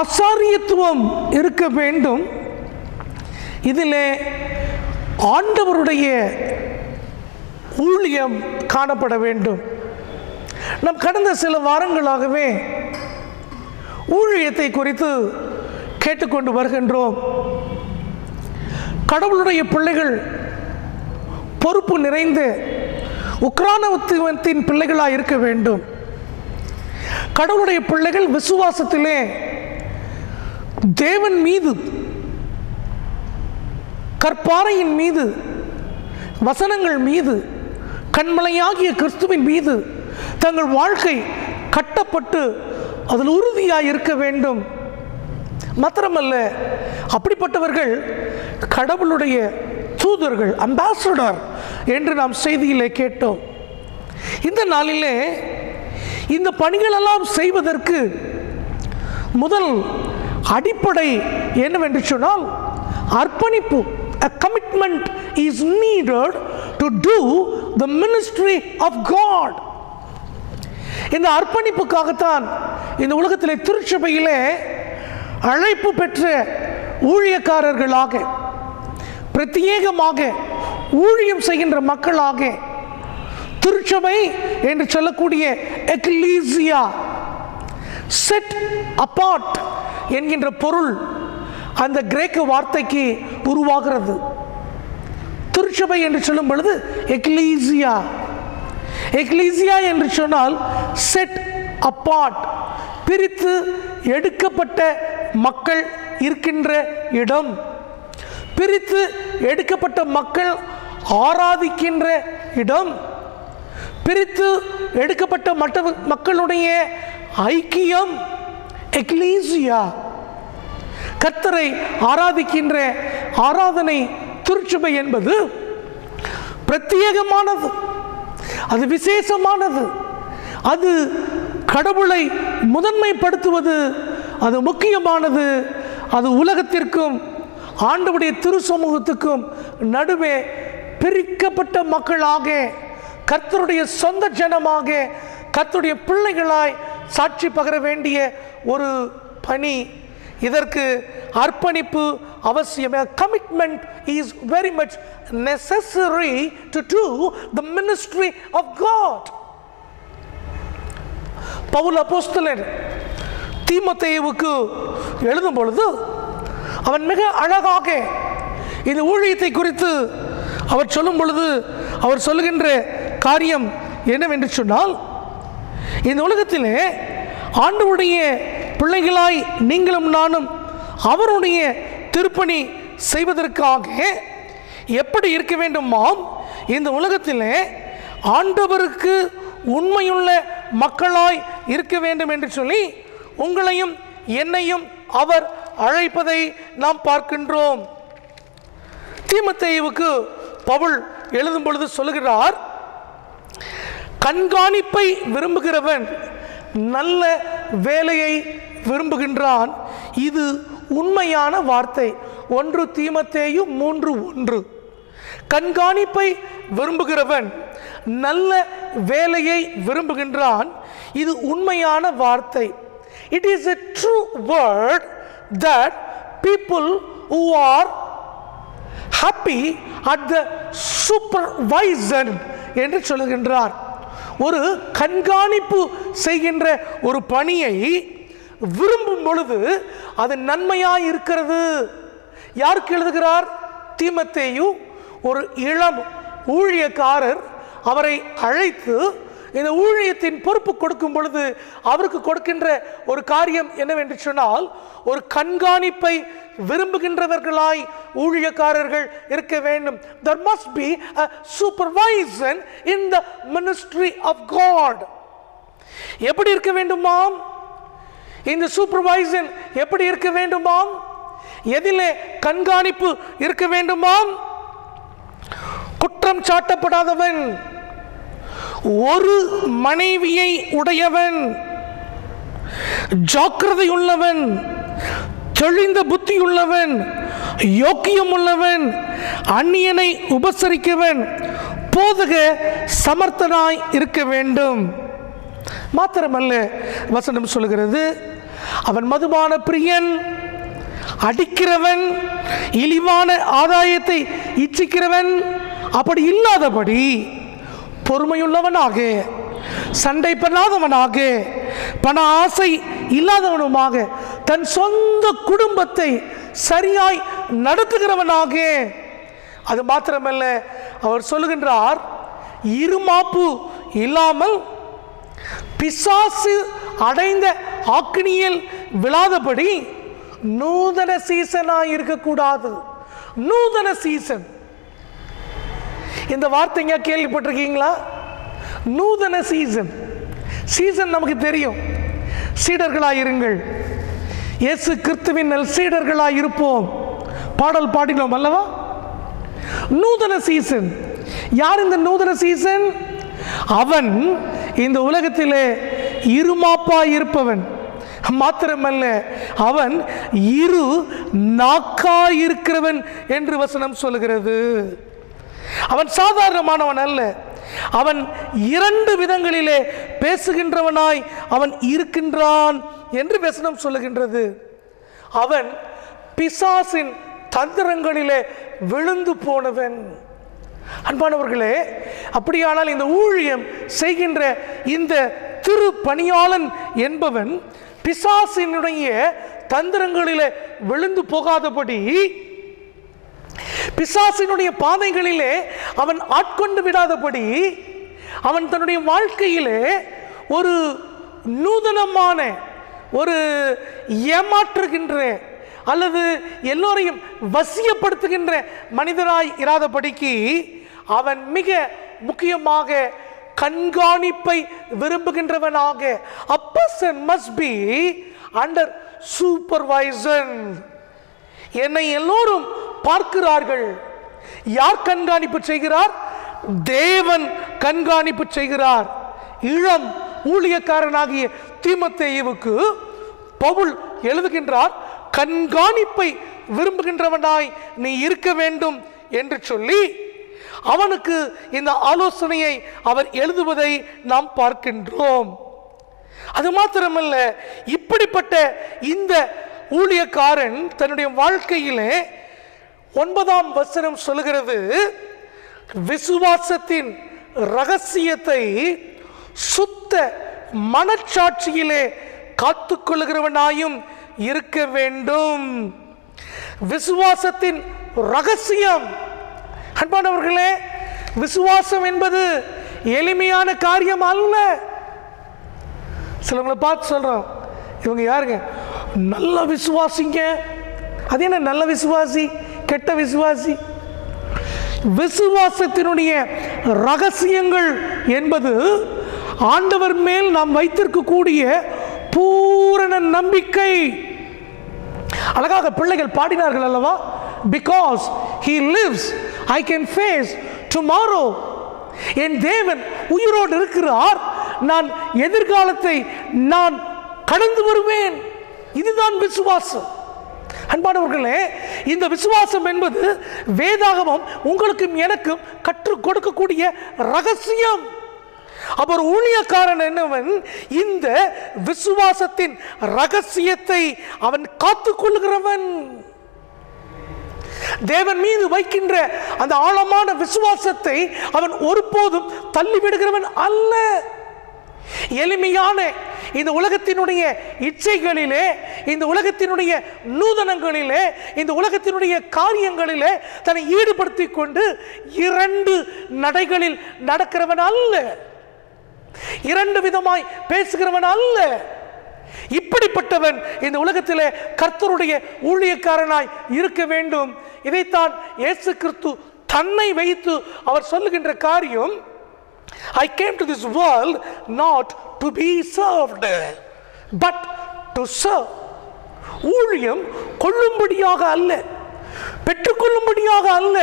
ஆசாரியத்துவம் இருக்க வேண்டும், இதிலே ஆண்டவருடைய ஊழியம் காணப்பட வேண்டும். நாம் கடந்த சில வாரங்களாகவே ஊழியத்தை குறித்து கேட்டுக்கொண்டு வருகின்றோம். கடவுளுடைய பிள்ளைகள் பொறுப்பு நிறைந்த உக்ரானத்தின் பிள்ளைகளாக இருக்க வேண்டும். கடவுளுடைய பிள்ளைகள் விசுவாசத்திலே தேவன் மீது, கற்பாறையின் மீது, வசனங்கள் மீது, கண்மலையாகிய கிறிஸ்துவின் மீது தங்கள் வாழ்க்கை கட்டப்பட்டு அதில் உறுதியாக இருக்க வேண்டும். மாத்திரமல்ல, அப்படிப்பட்டவர்கள் கடவுளுடைய தூதர்கள், அம்பாசடர் என்று நாம் செய்தியிலே கேட்டோம். இந்த நாளிலே இந்த பணிகளெல்லாம் செய்வதற்கு முதல் அடிப்படை என்னவென்று சொன்னால் அர்ப்பணிப்பு. A commitment is needed to do the ministry of God. இந்த அர்ப்பணிப்புக்காகத்தான் இந்த உலகத்திலே திருச்சபையிலே அழைப்பு பெற்ற ஊழியக்காரர்களாக, பிரத்யேகமாக ஊழியம் செய்கின்ற மக்களாக, திருச்சபை என்று சொல்லக்கூடிய எக்லீசியா, செட் அபார்ட் என்கின்ற பொருள் அந்த கிரேக்க வார்த்தைக்கு உருவாகிறது. திருச்சபை என்று சொல்லும் பொழுது எக்லீசியா, எக்லீசியா என்று சொன்னால் செட் அபார்ட், பிரித்து எடுக்கப்பட்ட மக்கள் இருக்கின்ற இடம், பிரித்து எடுக்கப்பட்ட மக்கள் ஆராதிக்கின்ற இடம், பிரித்து எடுக்கப்பட்ட மக்களுடைய ஐக்கியம் எக்லீசியா. கர்த்தரை ஆராதிக்கின்ற ஆராதனை திருச்சபை என்பது பிரத்யேகமானது, அது விசேஷமானது, அது கடவுளை முதன்மைப்படுத்துவது, அது முக்கியமானது. அது உலகத்திற்கும் ஆண்டவருடைய திரு சமூகத்துக்கும் நடுவே பிரிக்கப்பட்ட மக்களாக, கர்த்தருடைய சொந்த ஜனமாக, கர்த்தருடைய பிள்ளைகளாய் சாட்சி பகர வேண்டிய ஒரு பணி. இதற்கு அர்ப்பணிப்பு அவசியம். Commitment is very much necessary to do the ministry of God. Pavul அப்போஸ்தலன் தீமோத்தேயுவுக்கு எழுதும் பொழுது அவன் மிக அழகாக இந்த ஊழியத்தை குறித்து அவர் சொல்லும் பொழுது அவர் சொல்லுகின்ற காரியம் என்னவென்று சொன்னால், இந்த உலகத்திலே ஆண்டவருடைய பிள்ளைகளாய் நீங்களும் நானும் அவருடைய திருப்பணி செய்வதற்காக எப்படி இருக்க வேண்டுமாம், இந்த உலகத்திலே ஆண்டவருக்கு உண்மையுள்ள மக்களாய் இருக்க வேண்டும் என்று சொல்லி உங்களையும் என்னையும் அவர் அழைப்பதை நாம் பார்க்கின்றோம். தீமோத்தேயுவுக்கு பவுல் எழுதும் பொழுது சொல்லுகிறார், கண்காணிப்பை விரும்புகிறவன் நல்ல வேலையை விரும்புகின்றான். இது உண்மையான வார்த்தை. 1 தீமோத்தேயு 3:1. கண்காணிப்பை விரும்புகிறவன் நல்ல வேலையை விரும்புகின்றான். இது உண்மையான வார்த்தை. It is a true word that people who are happy at the supervision என்று சொல்லுகின்றார். ஒரு கண்காணிப்பு செய்கின்ற ஒரு பணியை விரும்பும் பொழுது அது நன்மையாய் இருக்கிறது. யாருக்கு எழுதுகிறார்? தீமோத்தேயு, ஒரு இளம் ஊழியக்காரர். அவரை அழைத்து இந்த ஊழியத்தின் பொறுப்பு கொடுக்கும் பொழுது அவருக்கு கொடுக்கின்ற ஒரு காரியம் என்னவென்று சொன்னால், ஒரு கண்காணிப்பை விரும்புகின்றவர்களாய் ஊழியக்காரர்கள் இருக்க வேண்டும். There must be a supervision in the ministry of God. எப்படி இருக்க வேண்டுமாம்? இந்த சூப்பர்வைசன் எப்படி இருக்க வேண்டுமாம்? எதிலே கண்காணிப்பு இருக்க வேண்டுமாம்? குற்றம் சாட்டப்படாதவன், ஒரு மனைவியை உடையவன், ஜாக்கிரதை உள்ளவன், தெளிந்த புத்தி உள்ளவன், யோக்கியம் உள்ளவன், அந்நியனை உபசரிக்கவன், போதக சமர்த்தனாய் இருக்க வேண்டும். மாத்திரமல்ல, வசனம் சொல்லுகிறது, அவன் மதுபான பிரியன், அடிக்கிறவன், இழிவான ஆதாயத்தை இச்சிக்கிறவன் அப்படி இல்லாதபடி பொறுமையுள்ளவனாக, சண்டை பண்ணாதவனாக, பண ஆசை இல்லாதவனுமாக, தன் சொந்த குடும்பத்தை சரியாய் நடத்துகிறவனாக. அது மாத்திரமல்ல, அவர் சொல்லுகின்றார், இருமாப்பு இல்லாமல் பிசாசு அடைந்த ஆக்கினியில் விழாதபடி நூதன சீசனாய் இருக்கக்கூடாது. நூதன சீசன், இந்த வார்த்தைங்க கேள்விப்பட்டிருக்கீங்களா? நூதன சீசன், சீசன் நமக்கு தெரியும். சீடர்களாயிருங்கள், இயேசு கிறிஸ்துவின் நல் சீடர்களாய் இருப்போம் பாடல் பாடினோம் அல்லவா? நூதன சீசன். யார் இந்த நூதன சீசன்? அவன் இந்த உலகத்திலே இருமாப்பாய் இருப்பவன் மாத்திரமல்ல, அவன் இரு நாக்காய் இருக்கிறவன் என்று வசனம் சொல்கிறது. அவன் சாதாரணமானவன் அல்ல, அவன் இரண்டு விதங்களிலே பேசுகின்றவனாய் அவன் இருக்கின்றான் என்று வசனம் சொல்லுகின்றது. அவன் பிசாசின் தந்திரங்களிலே விழுந்து போனவன். அன்பானவர்களே, அப்படியானால் இந்த ஊழியம் செய்கின்ற இந்த திரு பணியாளன் என்பவன் பிசாசினுடைய தந்திரங்களிலே விழுந்து போகாதபடி, பிசாசினுடைய பாதைகளிலே அவன் ஆட்கொண்டு விடாதபடி, அவன் தன்னுடைய வாழ்க்கையிலே ஒரு நூதனமான ஒரு ஏமாற்றுகின்ற அல்லது எல்லோரையும் வசியப்படுத்துகின்ற மனிதனாய் இராதபடிக்கு அவன் மிக முக்கியமாக கண்காணிப்பை விரும்புகின்றவனாக, a person must be under supervision. என்னை எல்லோரும் பார்க்கிறார்கள். யார் கண்காணிப்பு செய்கிறார்? தேவன் கண்காணிப்பு செய்கிறார். இளம் ஊழியக்காரனாகிய தீமோத்தேயுவுக்கு பவுல் எழுதுகின்றார், கண்காணிப்பை விரும்புகின்றவனாய் நீ இருக்க வேண்டும் என்று சொல்லி அவனுக்கு இந்த ஆலோசனையை அவர் எழுதுவதை நாம் பார்க்கின்றோம். அது மாத்திரமல்ல, இப்படிப்பட்ட இந்த ஊழியக்காரன் தன்னுடைய வாழ்க்கையிலே 9ஆம் வசனம் சொல்லுகிறது, விசுவாசத்தின் ரகசியத்தை சுத்த மனச்சாட்சியிலே காத்துக்கொள்ளுகிறவனாயும் இருக்க வேண்டும். விசுவாசத்தின் ரகசியம். அன்பானவர்களே, விசுவாசம் என்பது எளிமையான காரியம் அல்ல. சிலவங்களை பார்த்து சொல்றோம், இவங்க யாருங்க? நல்ல விசுவாசிங்க. அது என்ன நல்ல விசுவாசி, கெட்ட விசுவாசி? விசுவாசத்தினுடைய ரகசியங்கள் என்பது ஆண்டவர் மேல் நாம் வைத்திருக்கக்கூடிய பூரண நம்பிக்கை. அழகாக பிள்ளைகள் பாடினார்கள் அல்லவா? Because he lives, I can face tomorrow. என் தேவன் உயிரோடு இருக்கிறார், நான் எதிர்காலத்தை நான் கடந்து வருவேன். இதுதான் விசுவாசம். அன்பானவர்களே, இந்த விசுவாசம் என்பது வேதாகமம் உங்களுக்கும் எனக்கும் கற்றுக் கொடுக்கக்கூடிய ரகசியம். அவர் ஊழியக்காரன் என்னவன் இந்த விசுவாசத்தின் ரகசியத்தை அவன் காத்துக்கொள்கிறவன். தேவன் மீது வைக்கின்ற அந்த ஆழமான விசுவாசத்தை அவன் ஒருபோதும் தள்ளிவிடுகிறவன் அல்ல. எளிமையான இந்த உலகத்தினுடைய இச்சைகளிலே, இந்த உலகத்தினுடைய நூதனங்களிலே, இந்த உலகத்தினுடைய காரியங்களிலே தன்னை ஈடுபடுத்திக் கொண்டு இரண்டு நடைகளில் நடக்கிறவன் அல்ல, இரண்டு விதமாய் பேசுகிறவன் அல்ல. இப்படிப்பட்டவன் இந்த உலகத்திலே கர்த்தருடைய ஊழியக்காரனாய் இருக்க வேண்டும். இதைத்தான் இயேசு கிறிஸ்து தன்னை வைத்து அவர் சொல்லுகின்ற காரியம், I came to this world not to be served but to serve. ஊழியம் கொள்ளும்படியாக அல்ல, பெற்றுக்கொள்ளும்படியாக அல்ல,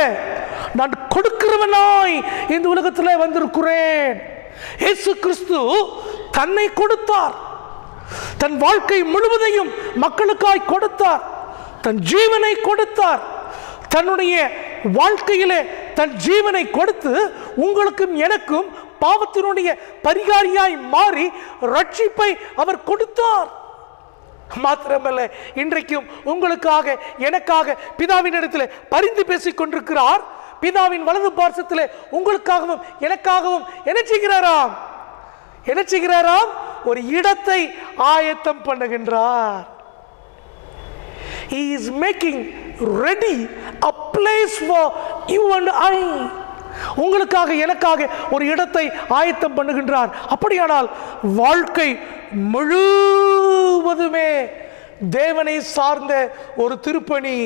நான் கொடுக்கிறவனாய் இந்த உலகத்தில் வந்திருக்கிறேன். இயேசு கிறிஸ்து தன்னை கொடுத்தார், தன் வாழ்க்கை முழுவதையும் மக்களுக்காய் கொடுத்தார், தன் ஜீவனை கொடுத்தார். தன்னுடைய வாழ்க்கையிலே தன் ஜீவனை கொடுத்து உங்களுக்கும் எனக்கும் பாவத்தினுடைய பரிகாரியாய் மாறி ரட்சிப்பை அவர் கொடுத்தார். மாத்திரமல்ல, இன்றைக்கும் உங்களுக்காக எனக்காக பிதாவின் இடத்தில் பரிந்து பேசிக் கொண்டிருக்கிறார். பிதாவின் வலது பார்சத்திலே உங்களுக்காகவும் எனக்காகவும் என்ன செய்கிறாராம்? என்ன செய்கிறாராம்? ஒரு இடத்தை ஆயத்தம் பண்ணுகின்றார். He is making ready a place for you and I. உங்களுக்காக எனக்காக ஒரு இடத்தை ஆயத்தம் பண்ணுகின்றார். அப்படியானால் வாழ்க்கை முழுவதுமே தேவனை சார்ந்த ஒரு திருப்பணி.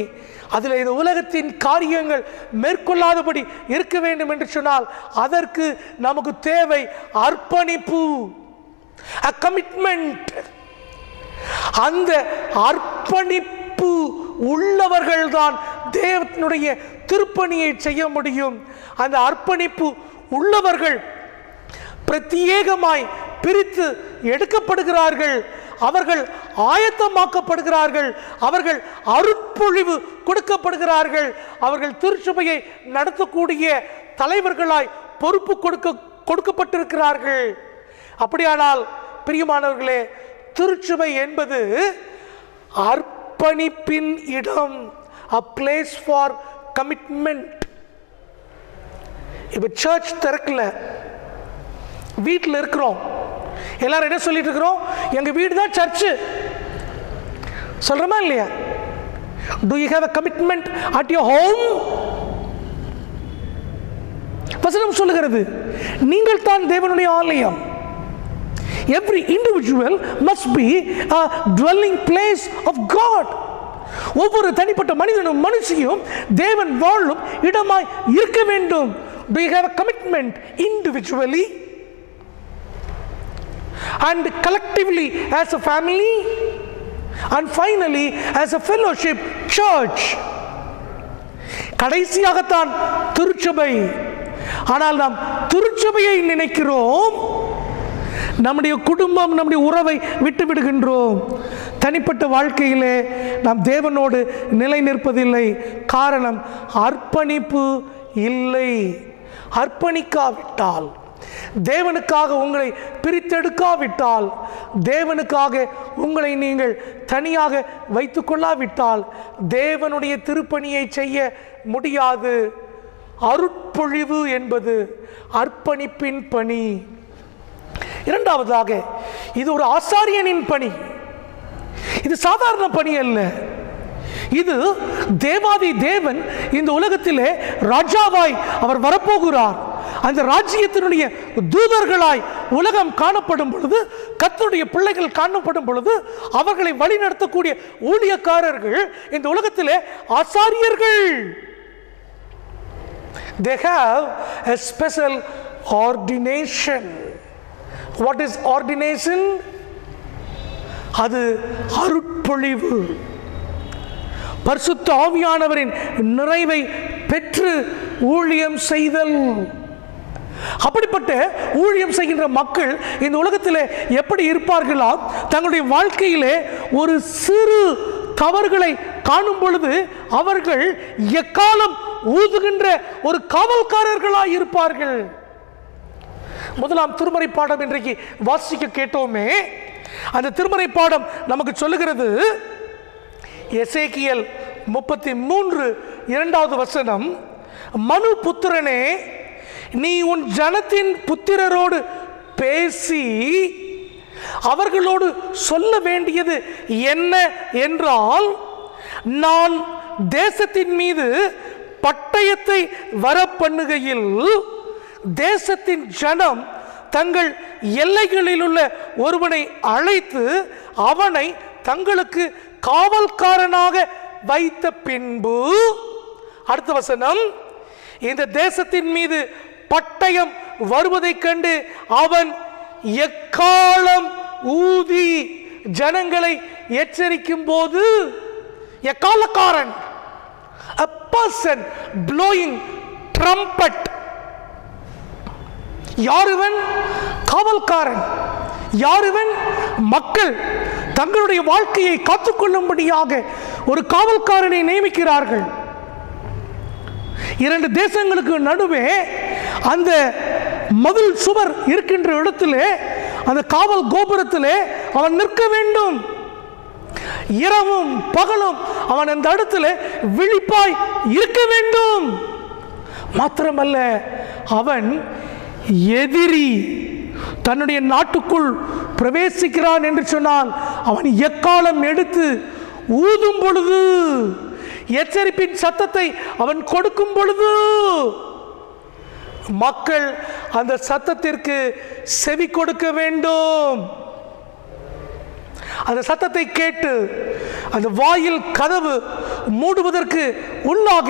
அதில் இந்த உலகத்தின் காரியங்கள் மேற்கொள்ளாதபடி இருக்க வேண்டும் என்று சொன்னால் அதற்கு நமக்கு தேவை அர்ப்பணிப்பு. a commitment. அந்த அர்ப்பணிப்பு உள்ளவர்கள்தான் தேவனுடைய திருப்பணியை செய்ய முடியும். அந்த அர்ப்பணிப்பு உள்ளவர்கள் பிரத்யேகமாய் பிரித்து எடுக்கப்படுகிறார்கள். அவர்கள் ஆயத்தமாக்கப்படுகிறார்கள். அவர்கள் அருட்பொழிவு கொடுக்கப்படுகிறார்கள். அவர்கள் திருச்சபையை நடத்தக்கூடிய தலைவர்களாய் பொறுப்பு கொடுக்கப்பட்டிருக்கிறார்கள். அப்படியானால் பிரியமானவர்களே, திருச்சபை என்பது அர்ப்பணிப்பின் இடம், a place for commitment. இப்போ சர்ச் திறக்கல, வீட்டில் இருக்கிறோம், எல்லாரும் என்ன சொல்லிட்டு இருக்கிறோம்? எங்க வீடு தான் சர்ச்சு சொல்றோமா இல்லையா? Do you have a commitment at your home? வசனம் சொல்லுகிறது, நீங்கள் தான் தேவனுடைய ஆலயம். Every individual must be a dwelling place of God. ஒவ்வொரு தனிப்பட்ட மனிதனும் மனுஷியும் தேவன் வாழும் இடமாய் இருக்க வேண்டும். Do you have a commitment individually and collectively as a family and finally as a fellowship church? கடைசியாகத்தான் திருச்சபை. ஆனால் நாம் திருச்சபையை நினைக்கிறோம், நம்முடைய குடும்பம், நம்முடைய உறவை விட்டு விடுகின்றோம். தனிப்பட்ட வாழ்க்கையிலே நாம் தேவனோடு நிலை நிற்பதில்லை. காரணம், அர்ப்பணிப்பு இல்லை. அர்ப்பணிக்காவிட்டால், தேவனுக்காக உங்களை பிரித்தெடுக்காவிட்டால், தேவனுக்காக உங்களை நீங்கள் தனியாக வைத்து கொள்ளாவிட்டால் தேவனுடைய திருப்பணியை செய்ய முடியாது. அருட்பொழிவு என்பது அர்ப்பணிப்பின் பணி. இரண்டாவதாக, இது ஒரு ஆசாரியனின் பணி. இது சாதாரண பணி அல்ல. இது தேவாதி தேவன் இந்த உலகத்திலே ராஜாவாய் அவர் வரப்போகிறார். அந்த ராஜ்யத்தினுடைய தூதர்களாய் உலகம் காணப்படும் பொழுது, கர்த்தருடைய பிள்ளைகள் காணப்படும் பொழுது, அவர்களை வழிநடத்தக்கூடிய ஊழியக்காரர்கள் இந்த உலகத்திலே ஆசாரியர்கள். They have a special ordination. What is ordination? அது அருட்பொழிவு. பரிசுத்த ஆவியானவரின் நிறைவை பெற்று ஊழியம் செய்தல். அப்படிப்பட்ட ஊழியம் செய்கின்ற மக்கள் இந்த உலகத்தில் எப்படி இருப்பார்களா? தங்களுடைய வாழ்க்கையிலே ஒரு சிறு தவறுகளை காணும் பொழுது அவர்கள் எக்காலம் ஊதுகின்ற ஒரு காவல்காரர்களாய் இருப்பார்கள். முதலாம் திருமறை பாடம் இன்றைக்கு வாசிக்க கேட்டோமே, அந்த திருமறை பாடம் நமக்கு சொல்லுகிறது, எசேக்கியேல் 33 2வது வசனம், மனு புத்திரனே, நீ உன் ஜனத்தின் புத்திரரோடு பேசி அவர்களோடு சொல்ல வேண்டியது என்ன என்றால், நான் தேசத்தின் மீது பட்டயத்தை வரப்பண்ணுகையில் தேசத்தின் ஜனம் தங்கள் எல்லைகளில் உள்ள ஒருவனை அழைத்து அவனை தங்களுக்கு காவல்காரனாக வைத்த பின்பு, அடுத்த வசனம், இந்த தேசத்தின் மீது பட்டயம் வருவதைக் கண்டு அவன் எக்காலம் ஊதி ஜனங்களை எச்சரிக்கும் போது, எக்காலக்காரன், a person blowing trumpet. யாருவன்? காவல்காரன். யாருவன்? மக்கள் தங்களுடைய வாழ்க்கையை காத்துக்கொள்ளும்படியாக ஒரு காவல்காரனை நியமிக்கிறார்கள். இரண்டு தேசங்களுக்கு நடுவே அந்த மதில் சுவர் இருக்கின்ற இடத்திலே, அந்த காவல் கோபுரத்திலே அவன் நிற்க வேண்டும். இரவும் பகலும் அவன் அந்த இடத்துல விழிப்பாய் இருக்க வேண்டும். மாத்திரமல்ல, அவன் எதிரி தன்னுடைய நாட்டுக்குள் பிரவேசிக்கிறான் என்று சொன்னால் அவன் எக்காலம் எடுத்து ஊதும் பொழுது, எச்சரிப்பின் சத்தத்தை அவன் கொடுக்கும் பொழுது, மக்கள் அந்த சத்தத்திற்கு செவி கொடுக்க வேண்டும். அந்த சத்தத்தை கேட்டு அந்த வாயில் கதவு மூடுவதற்கு உள்ளாக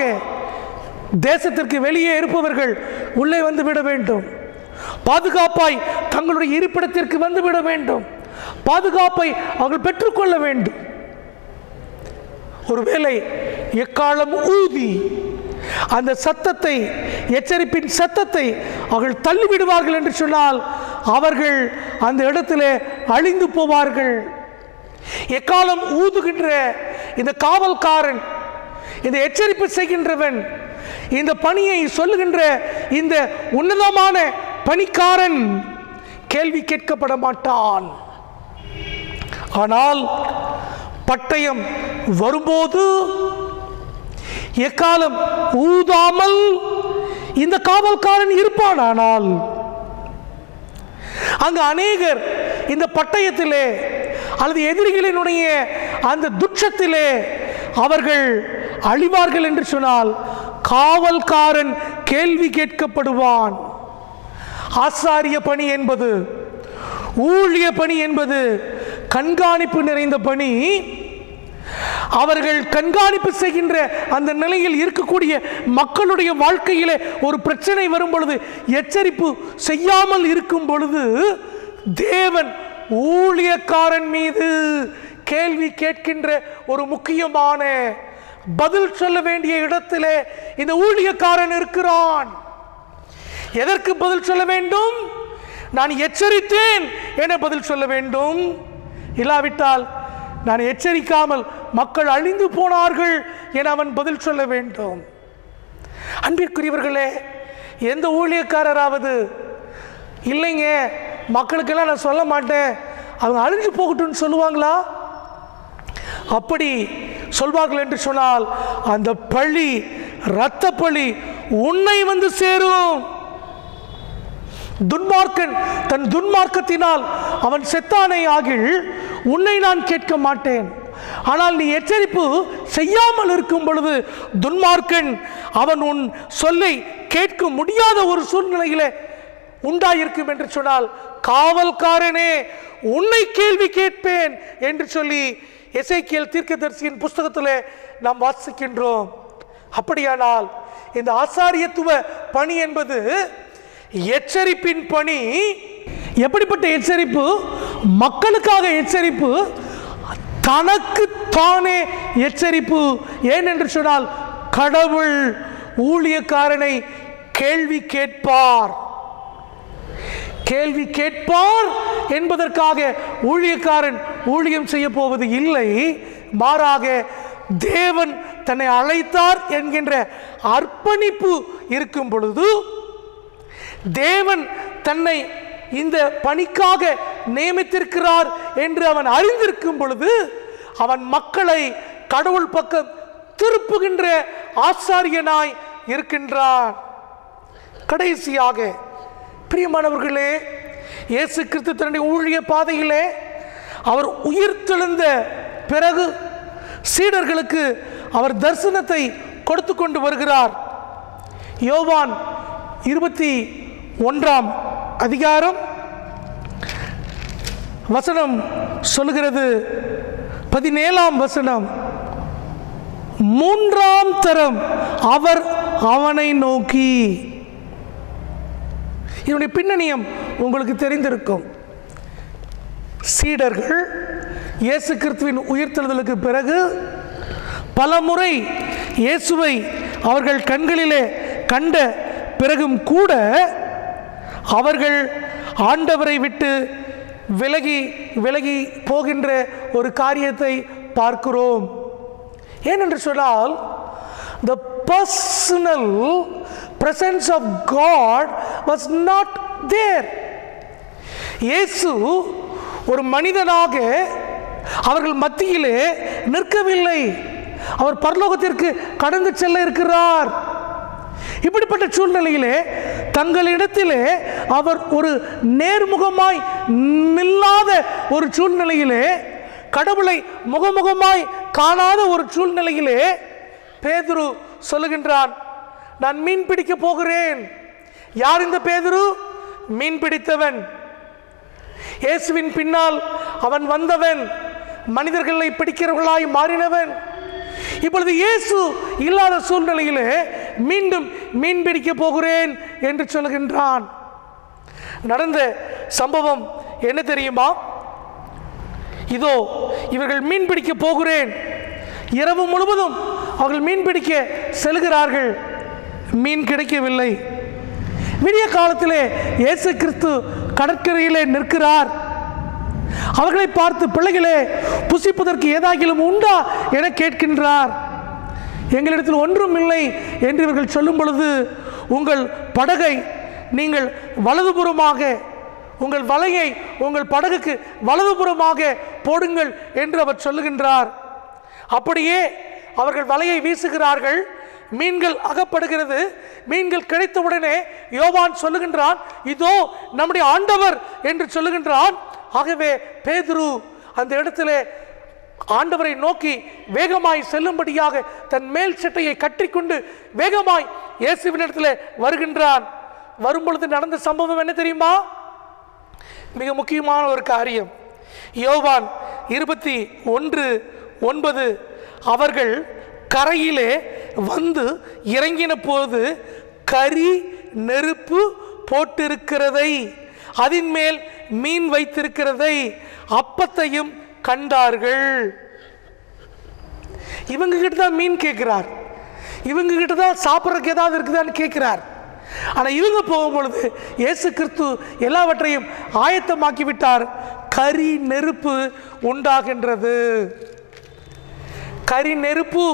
தேசத்திற்கு வெளியே இருப்பவர்கள் உள்ளே வந்து விட வேண்டும். பாதுகாப்பாய் தங்களுடைய இருப்பிடத்திற்கு வந்துவிட வேண்டும். பாதுகாப்பை அவர்கள் பெற்றுக்கொள்ள வேண்டும். ஒருவேளை எக்காலம் ஊதி அந்த சத்தத்தை, எச்சரிப்பின் சத்தத்தை அவர்கள் தள்ளிவிடுவார்கள் என்று சொன்னால் அவர்கள் அந்த இடத்திலே அழிந்து போவார்கள். எக்காலம் ஊதுகின்ற இந்த காவல்காரன், இந்த எச்சரிப்பு செய்கின்றவன், இந்த பணியை சொல்லுகின்ற இந்த உன்னதமான பணிக்காரன் கேள்வி கேட்கப்பட மாட்டான். ஆனால் பட்டயம் வரும்போது எக்காலம் ஊதாமல் இந்த காவல்காரன் இருப்பான். ஆனால் அங்கு அநேகர் இந்த பட்டயத்திலே அல்லது எதிரிகளினுடைய அந்த துட்சத்திலே அவர்கள் அழிவார்கள் என்று சொன்னால் காவல்காரன் கேள்வி கேட்கப்படுவான். ஆசாரிய பணி என்பது, ஊழிய பணி என்பது கண்காணிப்பு நிறைந்த பணி. அவர்கள் கண்காணிப்பு செய்கின்ற அந்த நிலையில் இருக்கக்கூடிய மக்களுடைய வாழ்க்கையிலே ஒரு பிரச்சனை வரும் பொழுது, எச்சரிப்பு செய்யாமல் இருக்கும் பொழுது தேவன் ஊழியக்காரன் மீது கேள்வி கேட்கின்ற ஒரு முக்கியமான பதில் சொல்ல வேண்டிய இடத்திலே இந்த ஊழியக்காரன் இருக்கிறான். எதற்கு பதில் சொல்ல வேண்டும்? நான் எச்சரித்தேன் என பதில் சொல்ல வேண்டும். இல்லாவிட்டால் நான் எச்சரிக்காமல் மக்கள் அழிந்து போனார்கள் என அவன் பதில் சொல்ல வேண்டும். அன்பிற்குரியவர்களே, எந்த ஊழியக்காரராவது இல்லைங்க மக்களுக்கெல்லாம் நான் சொல்ல மாட்டேன், அவங்க அழிஞ்சு போகட்டும்னு சொல்லுவாங்களா? அப்படி சொல்வார்கள் என்று சொன்னால் அந்த பழி, இரத்த பழி உன்னை வந்து சேரும். துன்மார்க்கன் தன் துன்மார்க்கத்தினால் அவன் செத்தானே ஆகில் உன்னை நான் கேட்க மாட்டேன். ஆனால் நீ எச்சரிப்பு செய்யாமல் இருக்கும் பொழுது துன்மார்க்கன் அவன் உன் சொல்லை கேட்க முடியாத ஒரு சூழ்நிலையிலே உண்டாயிருக்கும் என்று சொன்னால் காவல்காரனே உன்னை கேள்வி கேட்பேன் என்று சொல்லி எசேக்கியேல் தீர்க்கதரிசியின் புஸ்தகத்திலே நாம் வாசிக்கின்றோம். அப்படியானால் இந்த ஆசாரியத்துவ பணி என்பது எச்சரிப்பின் பணி. எப்படிப்பட்ட எச்சரிப்பு? மக்களுக்காக எச்சரிப்பு, தனக்கு தானே எச்சரிப்பு. ஏனென்று சொன்னால் கடவுள் ஊழியக்காரனை கேள்வி கேட்பார். கேள்வி கேட்பார் என்பதற்காக ஊழியக்காரன் ஊழியம் செய்ய போவது இல்லை. மாறாக தேவன் தன்னை அழைத்தார் என்கின்ற அர்ப்பணிப்பு இருக்கும் பொழுது, தேவன் தன்னை இந்த பணிக்காக நியமித்திருக்கிறார் என்று அவன் அறிந்திருக்கும் பொழுது அவன் மக்களை கடவுள் பக்கம் திருப்புகின்ற ஆசாரியனாய் இருக்கின்றான். கடைசியாக பிரியமானவர்களே, இயேசு கிறிஸ்து தன்னுடைய ஊழிய பாதையிலே அவர் உயிர்த்தெழுந்த பிறகு சீடர்களுக்கு அவர் தரிசனத்தை கொடுத்து கொண்டு வருகிறார். யோவான் 21 அதிகாரம் வசனம் சொல்லுகிறது, 17 வசனம், 3ஆம் தரம் அவர் அவனை நோக்கி. இதனுடைய பின்னணியம் உங்களுக்கு தெரிந்திருக்கும். சீடர்கள் இயேசு கிறிஸ்துவின் உயிர்த்தெழுதலுக்கு பிறகு பல முறை இயேசுவை அவர்கள் கண்களிலே கண்ட பிறகும் கூட அவர்கள் ஆண்டவரை விட்டு விலகி விலகி போகின்ற ஒரு காரியத்தை பார்க்கிறோம். ஏனென்று சொன்னால் the personal presence of God was not there. இயேசு ஒரு மனிதனாக அவர்கள் மத்தியிலே நிற்கவில்லை. அவர் பரலோகத்திற்கு கடந்து செல்ல இருக்கிறார். இப்படிப்பட்ட சூழ்நிலையிலே தங்களிடத்திலே அவர் ஒரு நேர்முகமாய் நில்லாத ஒரு சூழ்நிலையிலே, கடவுளை முகமுகமாய் காணாத ஒரு சூழ்நிலையிலே பேதுரு சொல்லுகின்றான், நான் மீன் பிடிக்க போகிறேன். யார் இந்த பேதுரு? மீன் பிடித்தவன். இயேசுவின் பின்னால் அவன் வந்தவன், மனிதர்களை பிடிக்கிறவர்களாய் மாறினவன். இப்பொழுது இயேசு இல்லாத சூழ்நிலையிலே மீண்டும் மீன் பிடிக்க போகிறேன் என்று சொல்கின்றான். நடந்த சம்பவம் என்ன தெரியுமா? இதோ இவர்கள் மீன் பிடிக்க போகிறேன். இரவு முழுவதும் அவர்கள் மீன் பிடிக்க செல்கிறார்கள். மீன் கிடைக்கவில்லை. விடிய காலத்திலே இயேசு கிறிஸ்து கடற்கரையிலே நிற்கிறார். அவர்களை பார்த்து, பிள்ளைகளே, புசிப்பதற்கு ஏதாகிலும் உண்டா என கேட்கின்றார். எங்களிடத்தில் ஒன்றும் இல்லை என்று இவர்கள் சொல்லும் பொழுது, உங்கள் படகை நீங்கள் வலதுபுறமாக, உங்கள் வலையை உங்கள் படகுக்கு வலதுபுறமாக போடுங்கள் என்று அவர் சொல்லுகின்றார். அப்படியே அவர்கள் வலையை வீசுகிறார்கள். மீன்கள் அகப்படுகிறது. மீன்கள் கிடைத்தவுடனே யோவான் சொல்லுகின்றான், இதோ நம்முடைய ஆண்டவர் என்று சொல்லுகின்றான். ஆகவே பேதுரு அந்த இடத்திலே ஆண்டவரை நோக்கி வேகமாய் செல்லும்படியாக தன் மேல் சட்டையை கட்டிக்கொண்டு வேகமாய் இயேசுவின் இடத்திலே வருகின்றான். வரும்பொழுது நடந்த சம்பவம் என்ன தெரியுமா? மிக முக்கியமான ஒரு காரியம். யோவான் 21:9, அவர்கள் கரையிலே வந்து இறங்கின போது கரி நெருப்பு போட்டிருக்கிறதை, அதன் மேல் மீன் வைத்திருக்கிறதை, அப்பத்தையும் கண்டார்கள். இவங்க கிட்ட தான் மீன் கேட்கிறார். இவங்க கிட்ட தான் சாப்பிட்றதுக்கு ஏதாவது இருக்குதான்னு கேட்கிறார். ஆனால் இவங்க போகும்பொழுது இயேசு கிறிஸ்து எல்லாவற்றையும் ஆயத்தமாக்கி விட்டார். கரி நெருப்பு உண்டாகின்றது. கரி நெருப்பு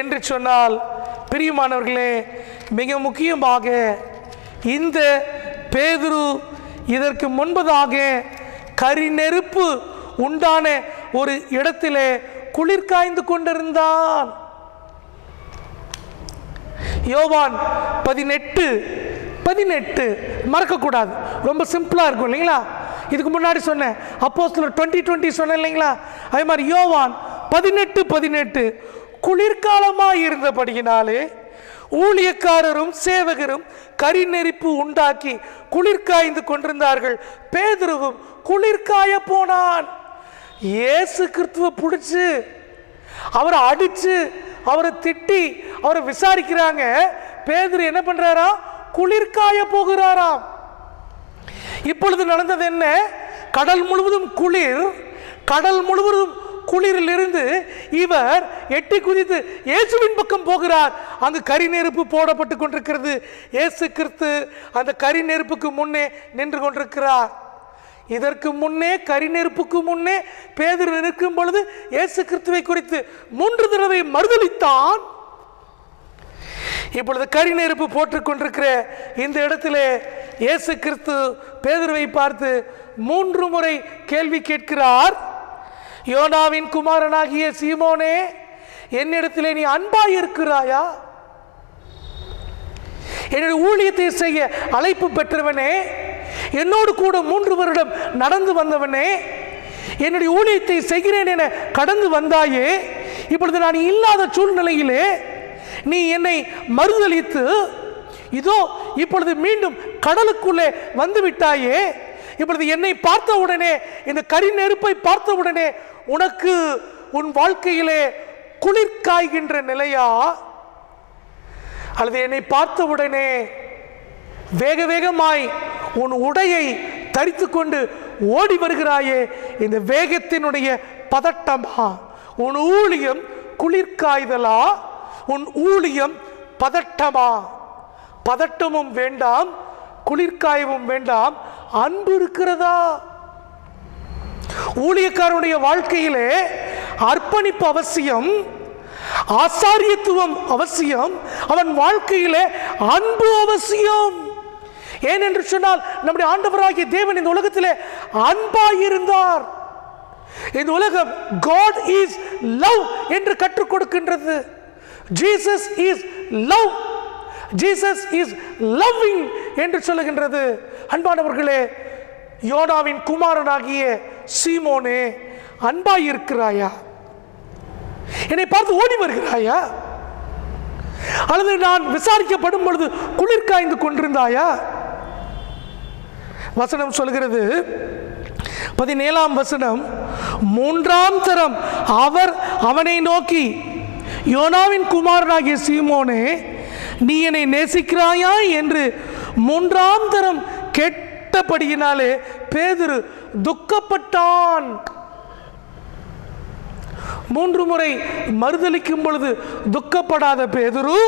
என்று சொன்னால் பிரியமானவர்களே, மிக முக்கியமாக இந்த பேதுரு இதற்கு முன்பதாக கரி நெருப்பு உண்டான ஒரு இடத்திலே குளிர் காய்ந்து கொண்டிருந்தான். யோவான் 18 மறக்கக்கூடாது, ரொம்ப சிம்பிளாக இருக்கும் இல்லைங்களா? இதுக்கு முன்னாடி சொன்னேன், அப்போஸ்தலர் 20:20 சொன்னேன் இல்லைங்களா? அதே மாதிரி யோவான் 18:18, குளிர்காலமாக இருந்தபடியினாலே ஊழியக்காரரும் சேவகரும் கரி நெருப்பு உண்டாக்கி குளிர்காய்ந்து கொண்டிருந்தார்கள். பேதுருவும் குளிர்காய போனான். இயேசு கிறிஸ்துவை பிடிச்சு அவரை அடிச்சு அவரை திட்டி அவரை விசாரிக்கிறாங்க. பேதுரு என்ன பண்றாரா? குளிர்காய போகிறாராம். இப்பொழுது நடந்தது என்ன? கடல் முழுவதும் குளிர். கடல் முழுவதும் குளிரிலிருந்து இவர் எட்டி குதித்து இயேசுவின் பக்கம் போகிறார். அங்கு கரி நெருப்பு போடப்பட்டு கொண்டிருக்கிறது. இயேசு கிறிஸ்து அந்த கரி நெருப்புக்கு முன்னே நின்று கொண்டிருக்கிறார். இதற்கு முன்னே கரி நெருப்புக்கு முன்னே பேதுரு நிற்கும் பொழுது இயேசு கிறிஸ்துவை குறித்து 3 தடவை மறுதலித்தான். இப்பொழுது கரி நெருப்பு போட்டுக் கொண்டிருக்கிற இந்த இடத்திலே இயேசு கிறிஸ்து பேதுருவை பார்த்து 3 முறை கேள்வி கேட்கிறார். யோனாவின் குமாரனாகிய சீமோனே, என்னிடத்திலே நீ அன்பாய் இருக்கிறாயா? என்னுடைய ஊழியத்தை செய்ய அழைப்பு பெற்றவனே, என்னோடு கூட 3 வருடம் நடந்து வந்தவனே, என்னுடைய ஊழியத்தை செய்கிறேன் என கடந்து வந்தாயே, இப்பொழுது நான் இல்லாத சூழ்நிலையிலே நீ என்னை மறுதலித்து இதோ இப்பொழுது மீண்டும் கடலுக்குள்ளே வந்து விட்டாயே, இப்பொழுது என்னை பார்த்த உடனே, இந்த கரி நெருப்பை பார்த்த உடனே உனக்கு உன் வாழ்க்கையிலே குளிர் காய்கின்ற நிலையா, அல்லது என்னை பார்த்த உடனே வேக வேகமாய் உன் உடையை தரித்து கொண்டு ஓடி வருகிறாயே, இந்த வேகத்தினுடைய பதட்டமா? உன் ஊழியம் குளிர்காய்தலா? உன் ஊழியம் பதட்டமா? பதட்டமும் வேண்டாம், குளிர்காயவும் வேண்டாம், அன்பு இருக்கிறதா? ஊழியக்காரனுடைய வாழ்க்கையிலே அர்ப்பணிப்பு அவசியம், ஆசாரியத்துவம் அவசியம், அவன் வாழ்க்கையிலே அன்பு அவசியம். ஏனென்று சொன்னால் நம்முடைய ஆண்டவராகிய தேவன் இந்த உலகத்திலே அன்பாயிருந்தார். இந்த உலகம் God is love என்று கற்றுக் கொடுக்கின்றது. Jesus is love, Jesus is loving என்று சொல்லுகின்றது. அன்பானவர்களே, யோனாவின் குமாரனாகிய சீமோனே, அன்பாய் இருக்கிறாயா? என்னை பார்த்து ஓடி வருகிறாயா? அல்லது நான் விசாரிக்கப்படும் பொழுது குளிர் காய்ந்து கொண்டிருந்தாயா? வசனம் சொல்கிறது, 17ஆம் வசனம், 3ஆம் தரம் அவர் அவனை நோக்கி, யோனாவின் குமாரனாகிய சீமோனே, நீ என்னை நேசிக்கிறாயா என்று 3ஆம் தரம் விட்டபடியினாலே பேதுரு துக்கப்பட்டான். 3 முறை மறுதலிக்கும் பொழுது துக்கப்படாத பேதுரு,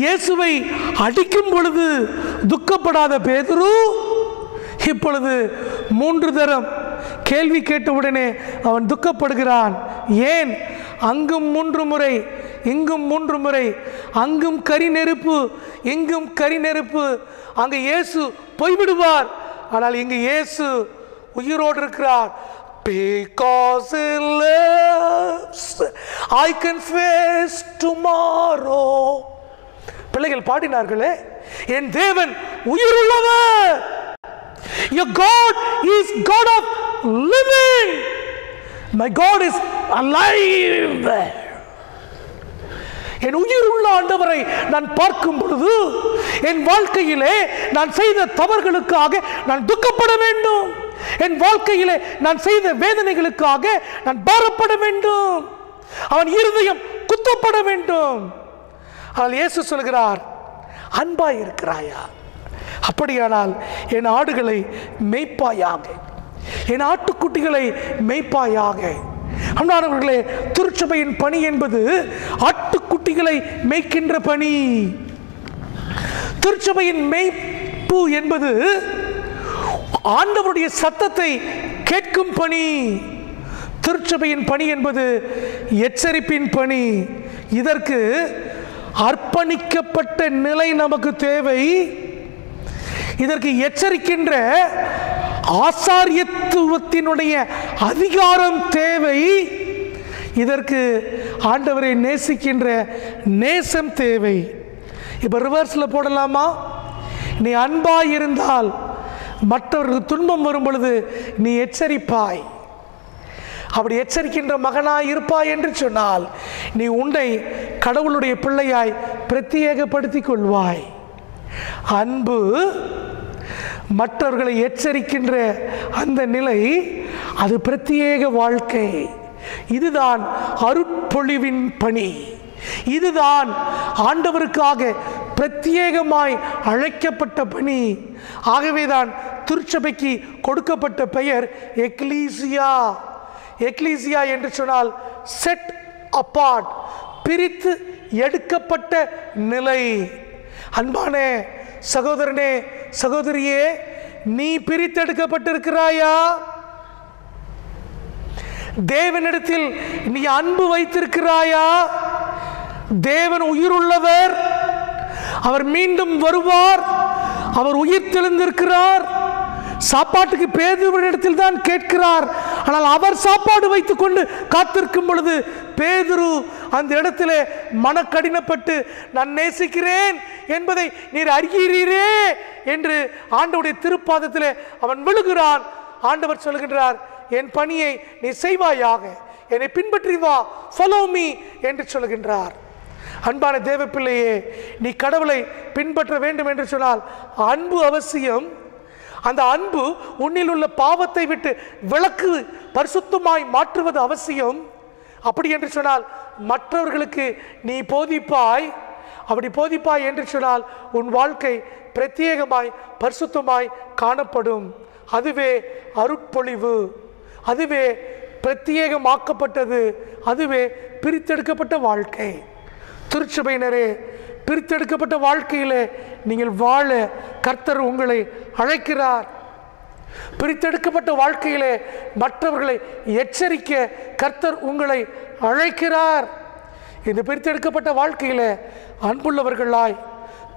இயேசுவை அடிக்கும் பொழுது துக்கப்படாத பேதுரு, இப்பொழுது 3 தரம் கேள்வி கேட்டவுடனே அவன் துக்கப்படுகிறான். ஏன்? அங்கும் 3 முறை, இங்கும் 3 முறை, அங்கும் கரி நெருப்பு, இங்கும் கரி நெருப்பு. அங்கு இயேசு போய்விடுவார், ஆனால் இங்கு இயேசு உயிரோடு இருக்கிறார். Because he lives, I can face tomorrow. பிள்ளைகள் பாடினார்களே, என் தேவன் உயிருள்ளவர். Your God is God of living. My God is alive. என் உயிர் உள்ள ஆண்டவரை நான் பார்க்கும் பொழுது என் வாழ்க்கையிலே நான் செய்த தவறுகளுக்காக நான் துக்கப்பட வேண்டும். என் வாழ்க்கையிலே நான் செய்த வேதனைகளுக்காக நான் பாரப்பட வேண்டும். அவன் இருதயம் குத்தப்பட வேண்டும். ஆனால் இயேசு சொல்கிறார், அன்பாய் இருக்கிறாயா? அப்படியானால் என் ஆடுகளை மேய்ப்பாயாக, என் ஆட்டுக்குட்டிகளை மேய்ப்பாயாக. அன்பானவர்களே, திருச்சபையின் பணி என்பது ஆட்டுக்குட்டிகளை மேய்க்கின்ற பணி. திருச்சபையின் மேய்ப்பு என்பது ஆண்டவருடைய சத்தத்தை கேட்கும் பணி. திருச்சபையின் பணி என்பது எச்சரிப்பின் பணி. இதற்கு அர்ப்பணிக்கப்பட்ட நிலை நமக்கு தேவை. இதற்கு எச்சரிக்கின்ற ஆசாரியத்துவத்தினுடைய அதிகாரம் தேவை. இதற்கு ஆண்டவரை நேசிக்கின்ற நேசம் தேவை. இப்போ ரிவர்ஸில் போடலாமா? நீ அன்பாய் இருந்தால் மற்றவர்களுக்கு துன்பம் வரும் பொழுது நீ எச்சரிப்பாய். அப்படி எச்சரிக்கின்ற மகனாய் இருப்பாய் என்று சொன்னால் நீ உன்னை கடவுளுடைய பிள்ளையாய் பிரத்யேகப்படுத்திக் கொள்வாய். அன்பு மற்றவர்களை எச்சரிக்கின்ற அந்த நிலை, அது பிரத்யேக வாழ்க்கை. இதுதான் அருட்பொழிவின் பணி. இதுதான் ஆண்டவருக்காக பிரத்யேகமாய் அழைக்கப்பட்ட பணி. ஆகவேதான் திருச்சபைக்கு கொடுக்கப்பட்ட பெயர் எக்லீசியா. எக்லீசியா என்று சொன்னால் செட் அப்பார்ட், பிரித்து எடுக்கப்பட்ட நிலை. அன்பான சகோதரனே, சகோதரியே, நீ பிரித்தெடுக்கப்பட்டிருக்கிறாயா? தேவனிடத்தில் நீ அன்பு வைத்திருக்கிறாயா? தேவன் உயிருள்ளவர், அவர் மீண்டும் வருவார், அவர் உயிர் தெளிந்திருக்கிறார். சாப்பாட்டுக்கு பேதுருவினிடத்தில் தான் கேட்கிறார். ஆனால் அவர் சாப்பாடு வைத்துக் கொண்டு காத்திருக்கும் பொழுது பேதுரு அந்த இடத்திலே மனக்கடினப்பட்டு, நான் நேசிக்கிறேன் என்பதை நீர் அறிகிறீரே என்று ஆண்டவருடைய திருப்பாதத்திலே அவன் விழுகிறான். ஆண்டவர் சொல்கின்றார், என் பணியை நீ செய்வாயாக, என்னை பின்பற்றி வா, ஃபாலோ மீ என்று சொல்கின்றார். அன்பான தேவ பிள்ளையே, நீ கடவுளை பின்பற்ற வேண்டும் என்று சொன்னால் அன்பு அவசியம். அந்த அன்பு உன்னில் உள்ள பாவத்தை விட்டு விலக்கு பரிசுத்தமாய் மாற்றுவது அவசியம். அப்படி என்று சொன்னால் மற்றவர்களுக்கு நீ போதிப்பாய். அப்படி போதிப்பாய் என்று சொன்னால் உன் வாழ்க்கை பிரத்யேகமாய் பரிசுத்தமாய் காணப்படும். அதுவே அருட்பொழிவு, அதுவே பிரத்யேகமாக்கப்பட்டது, அதுவே பிரித்தெடுக்கப்பட்ட வாழ்க்கை. திருச்சபையினரே, பிரித்தெடுக்கப்பட்ட வாழ்க்கையிலே நீங்கள் வாழ கர்த்தர் உங்களை அழைக்கிறார். பிரித்தெடுக்கப்பட்ட வாழ்க்கையிலே மற்றவர்களை எச்சரிக்க கர்த்தர் உங்களை அழைக்கிறார். இந்த பிரித்தெடுக்கப்பட்ட வாழ்க்கையிலே அன்புள்ளவர்களாய்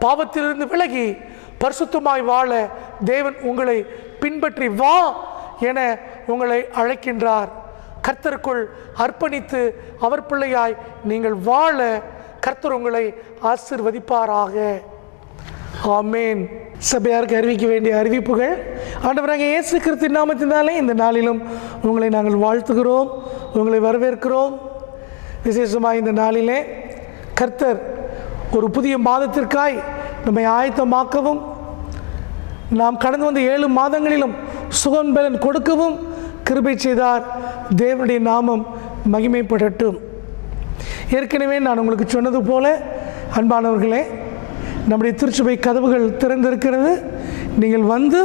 பாவத்திலிருந்து விலகி பரிசுத்தமாய் வாழ தேவன் உங்களை பின்பற்றி வா என உங்களை அழைக்கின்றார். கர்த்தருக்குள் அர்ப்பணித்து அவர் பிள்ளையாய் நீங்கள் வாழ கர்த்தர் உங்களை ஆசீர்வதிப்பாராக. ஆமேன். சபையாருக்கு அறிவிக்க வேண்டிய அறிவிப்புகள். ஆண்டவராகிய இயேசு கிறிஸ்துவின் நாமத்தினாலே இந்த நாளிலும் உங்களை நாங்கள் வாழ்த்துகிறோம், உங்களை வரவேற்கிறோம். விசேஷமாக இந்த நாளிலே கர்த்தர் ஒரு புதிய மாதத்திற்காய் நம்மை ஆயத்தமாக்கவும், நாம் கடந்து வந்த 7 மாதங்களிலும் சுகம் பலன் கொடுக்கவும் கிருபை செய்தார். தேவனுடைய நாமம் மகிமைப்படட்டும். ஏற்கனவே நான் உங்களுக்கு சொன்னது போல, அன்பானவர்களே, நம்முடைய திருச்சபை கதவுகள் திறந்திருக்கிறது. நீங்கள் வந்து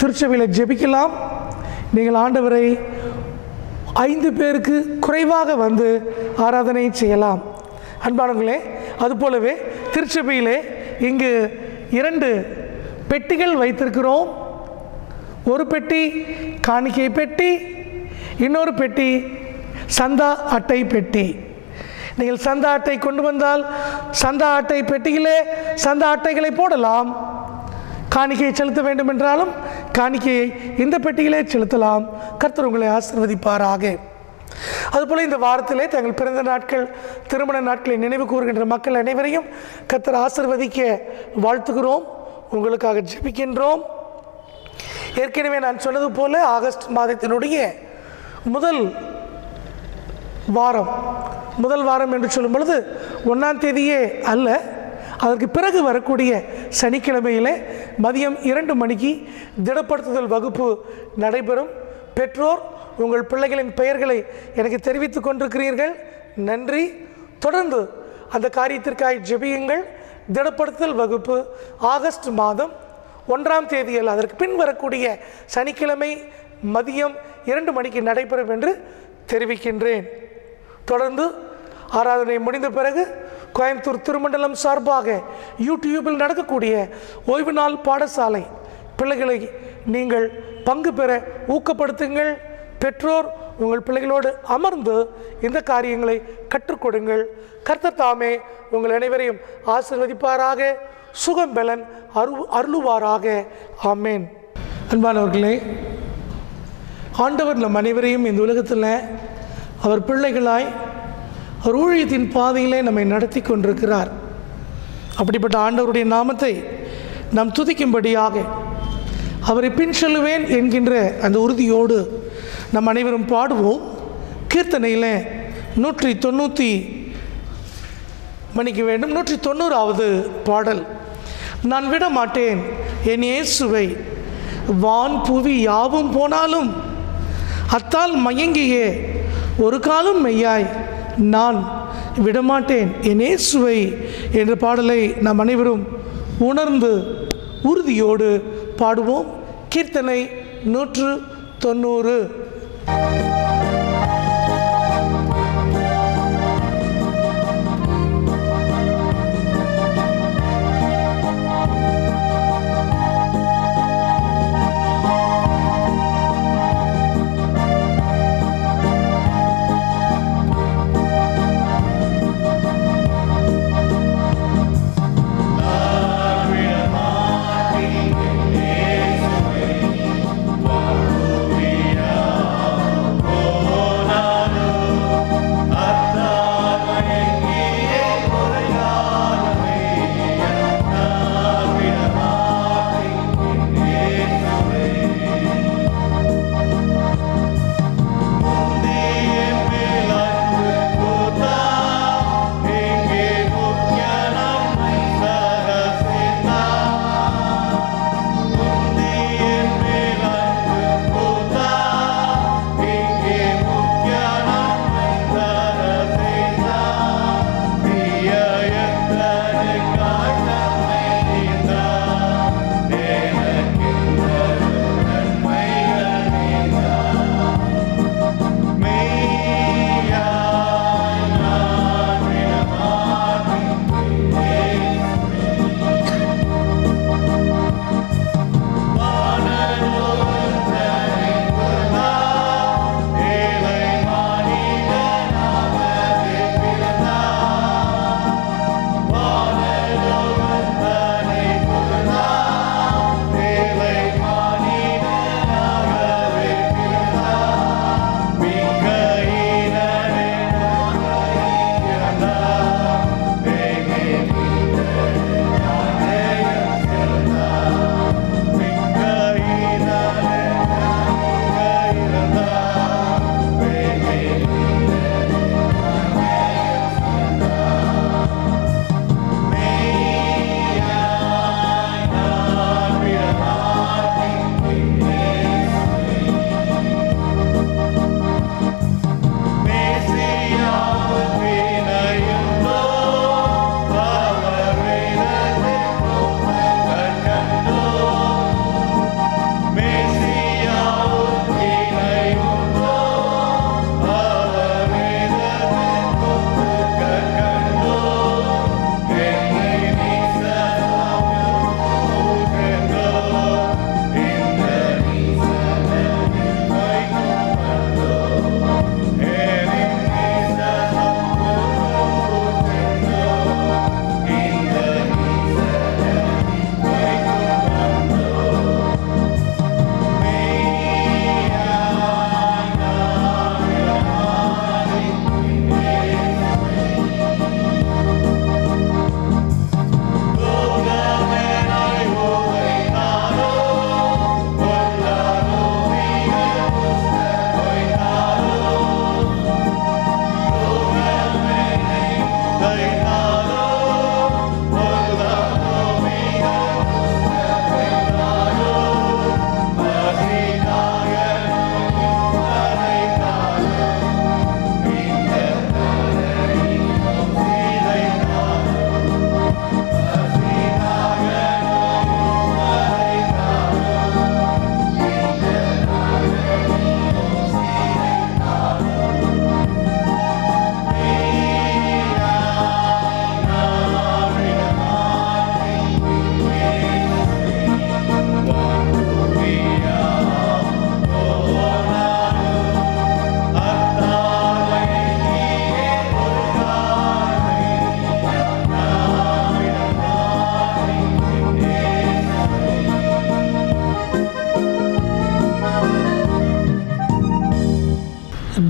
திருச்சபையில் ஜெபிக்கலாம். நீங்கள் ஆண்டவரை 5 பேருக்கு குறைவாக வந்து ஆராதனை செய்யலாம். அன்பானவர்களே, அதுபோலவே திருச்சபையிலே இங்கு 2 பெட்டிகள் வைத்திருக்கிறோம். ஒரு பெட்டி காணிக்கை பெட்டி, இன்னொரு பெட்டி சந்தா அட்டை பெட்டி. நீங்கள் சந்தா அட்டை கொண்டு வந்தால் சந்தா அட்டை பெட்டியிலே சந்தா அட்டைகளை போடலாம். காணிக்கையை செலுத்த வேண்டும் என்றாலும் காணிக்கையை இந்த பெட்டியிலே செலுத்தலாம். கர்த்தர் உங்களை ஆசீர்வதிப்பாராக. அதுபோல் இந்த வாரத்திலே தங்கள் பிறந்த நாட்கள், திருமண நாட்களை நினைவு கூறுகின்ற மக்கள் அனைவரையும் கர்த்தர் ஆசீர்வதிக்க வாழ்த்துகிறோம். உங்களுக்காக ஜெபிக்கின்றோம். ஏற்கனவே நான் சொன்னது போல ஆகஸ்ட் மாதத்தினுடைய முதல் வாரம் என்று சொல்லும் பொழுது 1ஆம் தேதியே அல்ல, அதற்கு பிறகு வரக்கூடிய சனிக்கிழமையிலே மதியம் 2 மணிக்கு திடப்படுத்துதல் வகுப்பு நடைபெறும். பெற்றோர் உங்கள் பிள்ளைகளின் பெயர்களை எனக்கு தெரிவித்துக் கொண்டிருக்கிறீர்கள், நன்றி. தொடர்ந்து அந்த காரியத்திற்காக ஜெபியுங்கள். திடப்படுத்துதல் வகுப்பு ஆகஸ்ட் மாதம் 1ஆம் தேதியில் அதற்கு பின் வரக்கூடிய சனிக்கிழமை மதியம் 2 மணிக்கு நடைபெறும் என்று தெரிவிக்கின்றேன். தொடர்ந்து ஆராதனை முடிந்த பிறகு கோயம்புத்தூர் திருமண்டலம் சார்பாக யூடியூபில் நடக்கக்கூடிய ஓய்வு நாள் பாடசாலை பிள்ளைகளை நீங்கள் பங்கு பெற ஊக்கப்படுத்துங்கள். பெற்றோர் உங்கள் பிள்ளைகளோடு அமர்ந்து இந்த காரியங்களை கற்றுக்கொடுங்கள். கர்த்தர் தாமே உங்கள் அனைவரையும் ஆசீர்வதிப்பாராக, சுகம் பலன் அருளுவாராக. ஆமேன். அன்பானவர்களே, ஆண்டவர் நம் அனைவரையும் இந்த உலகத்தில் அவர் பிள்ளைகளாய் அவர் ஊழியத்தின் பாதையிலே நம்மை நடத்தி கொண்டிருக்கிறார். அப்படிப்பட்ட ஆண்டவருடைய நாமத்தை நாம் துதிக்கும்படியாக அவரை பின் செல்லுவேன் என்கின்ற அந்த உறுதியோடு நம் அனைவரும் பாடுவோம். கீர்த்தனையில் 190வது பாடல். நான் விட மாட்டேன் என் இயேசுவை, வான் புவி யாவும் போனாலும் அத்தால் மயங்கியே ஒரு காலம் மெய்யாய் நான் விடமாட்டேன் என் இயேசுவை என்ற பாடலை நாம் அனைவரும் உணர்ந்து உறுதியோடு பாடுவோம். கீர்த்தனை 190. Yeah.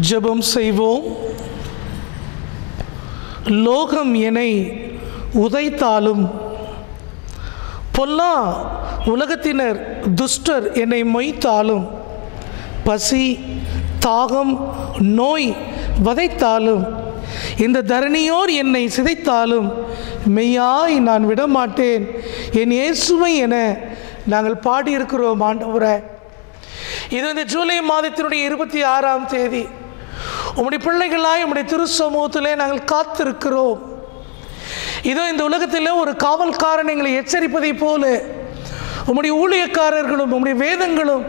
ஜெபம் செய்வோம். லோகம் என்னை உதைத்தாலும், பொல்லா உலகத்தினர் துஷ்டர் என்னை மொய்த்தாலும், பசி தாகம் நோய் வதைத்தாலும், இந்த தரணியோர் என்னை சிதைத்தாலும் மெய்யாய் நான் விடமாட்டேன் என் இயேசுவை என நாங்கள் பாடியிருக்கிறோம். ஆண்டவரே, இது இந்த ஜூலை மாதத்தினுடைய 26ஆம் தேதி உம்முடைய பிள்ளைகளாய் உம்முடைய திரு சமூகத்திலே நாங்கள் காத்திருக்கிறோம். இதோ இந்த உலகத்தில் ஒரு காவல்காரன் எங்களை எச்சரிப்பதை போல உம்முடைய ஊழியக்காரர்களும் உம்முடைய வேதங்களும்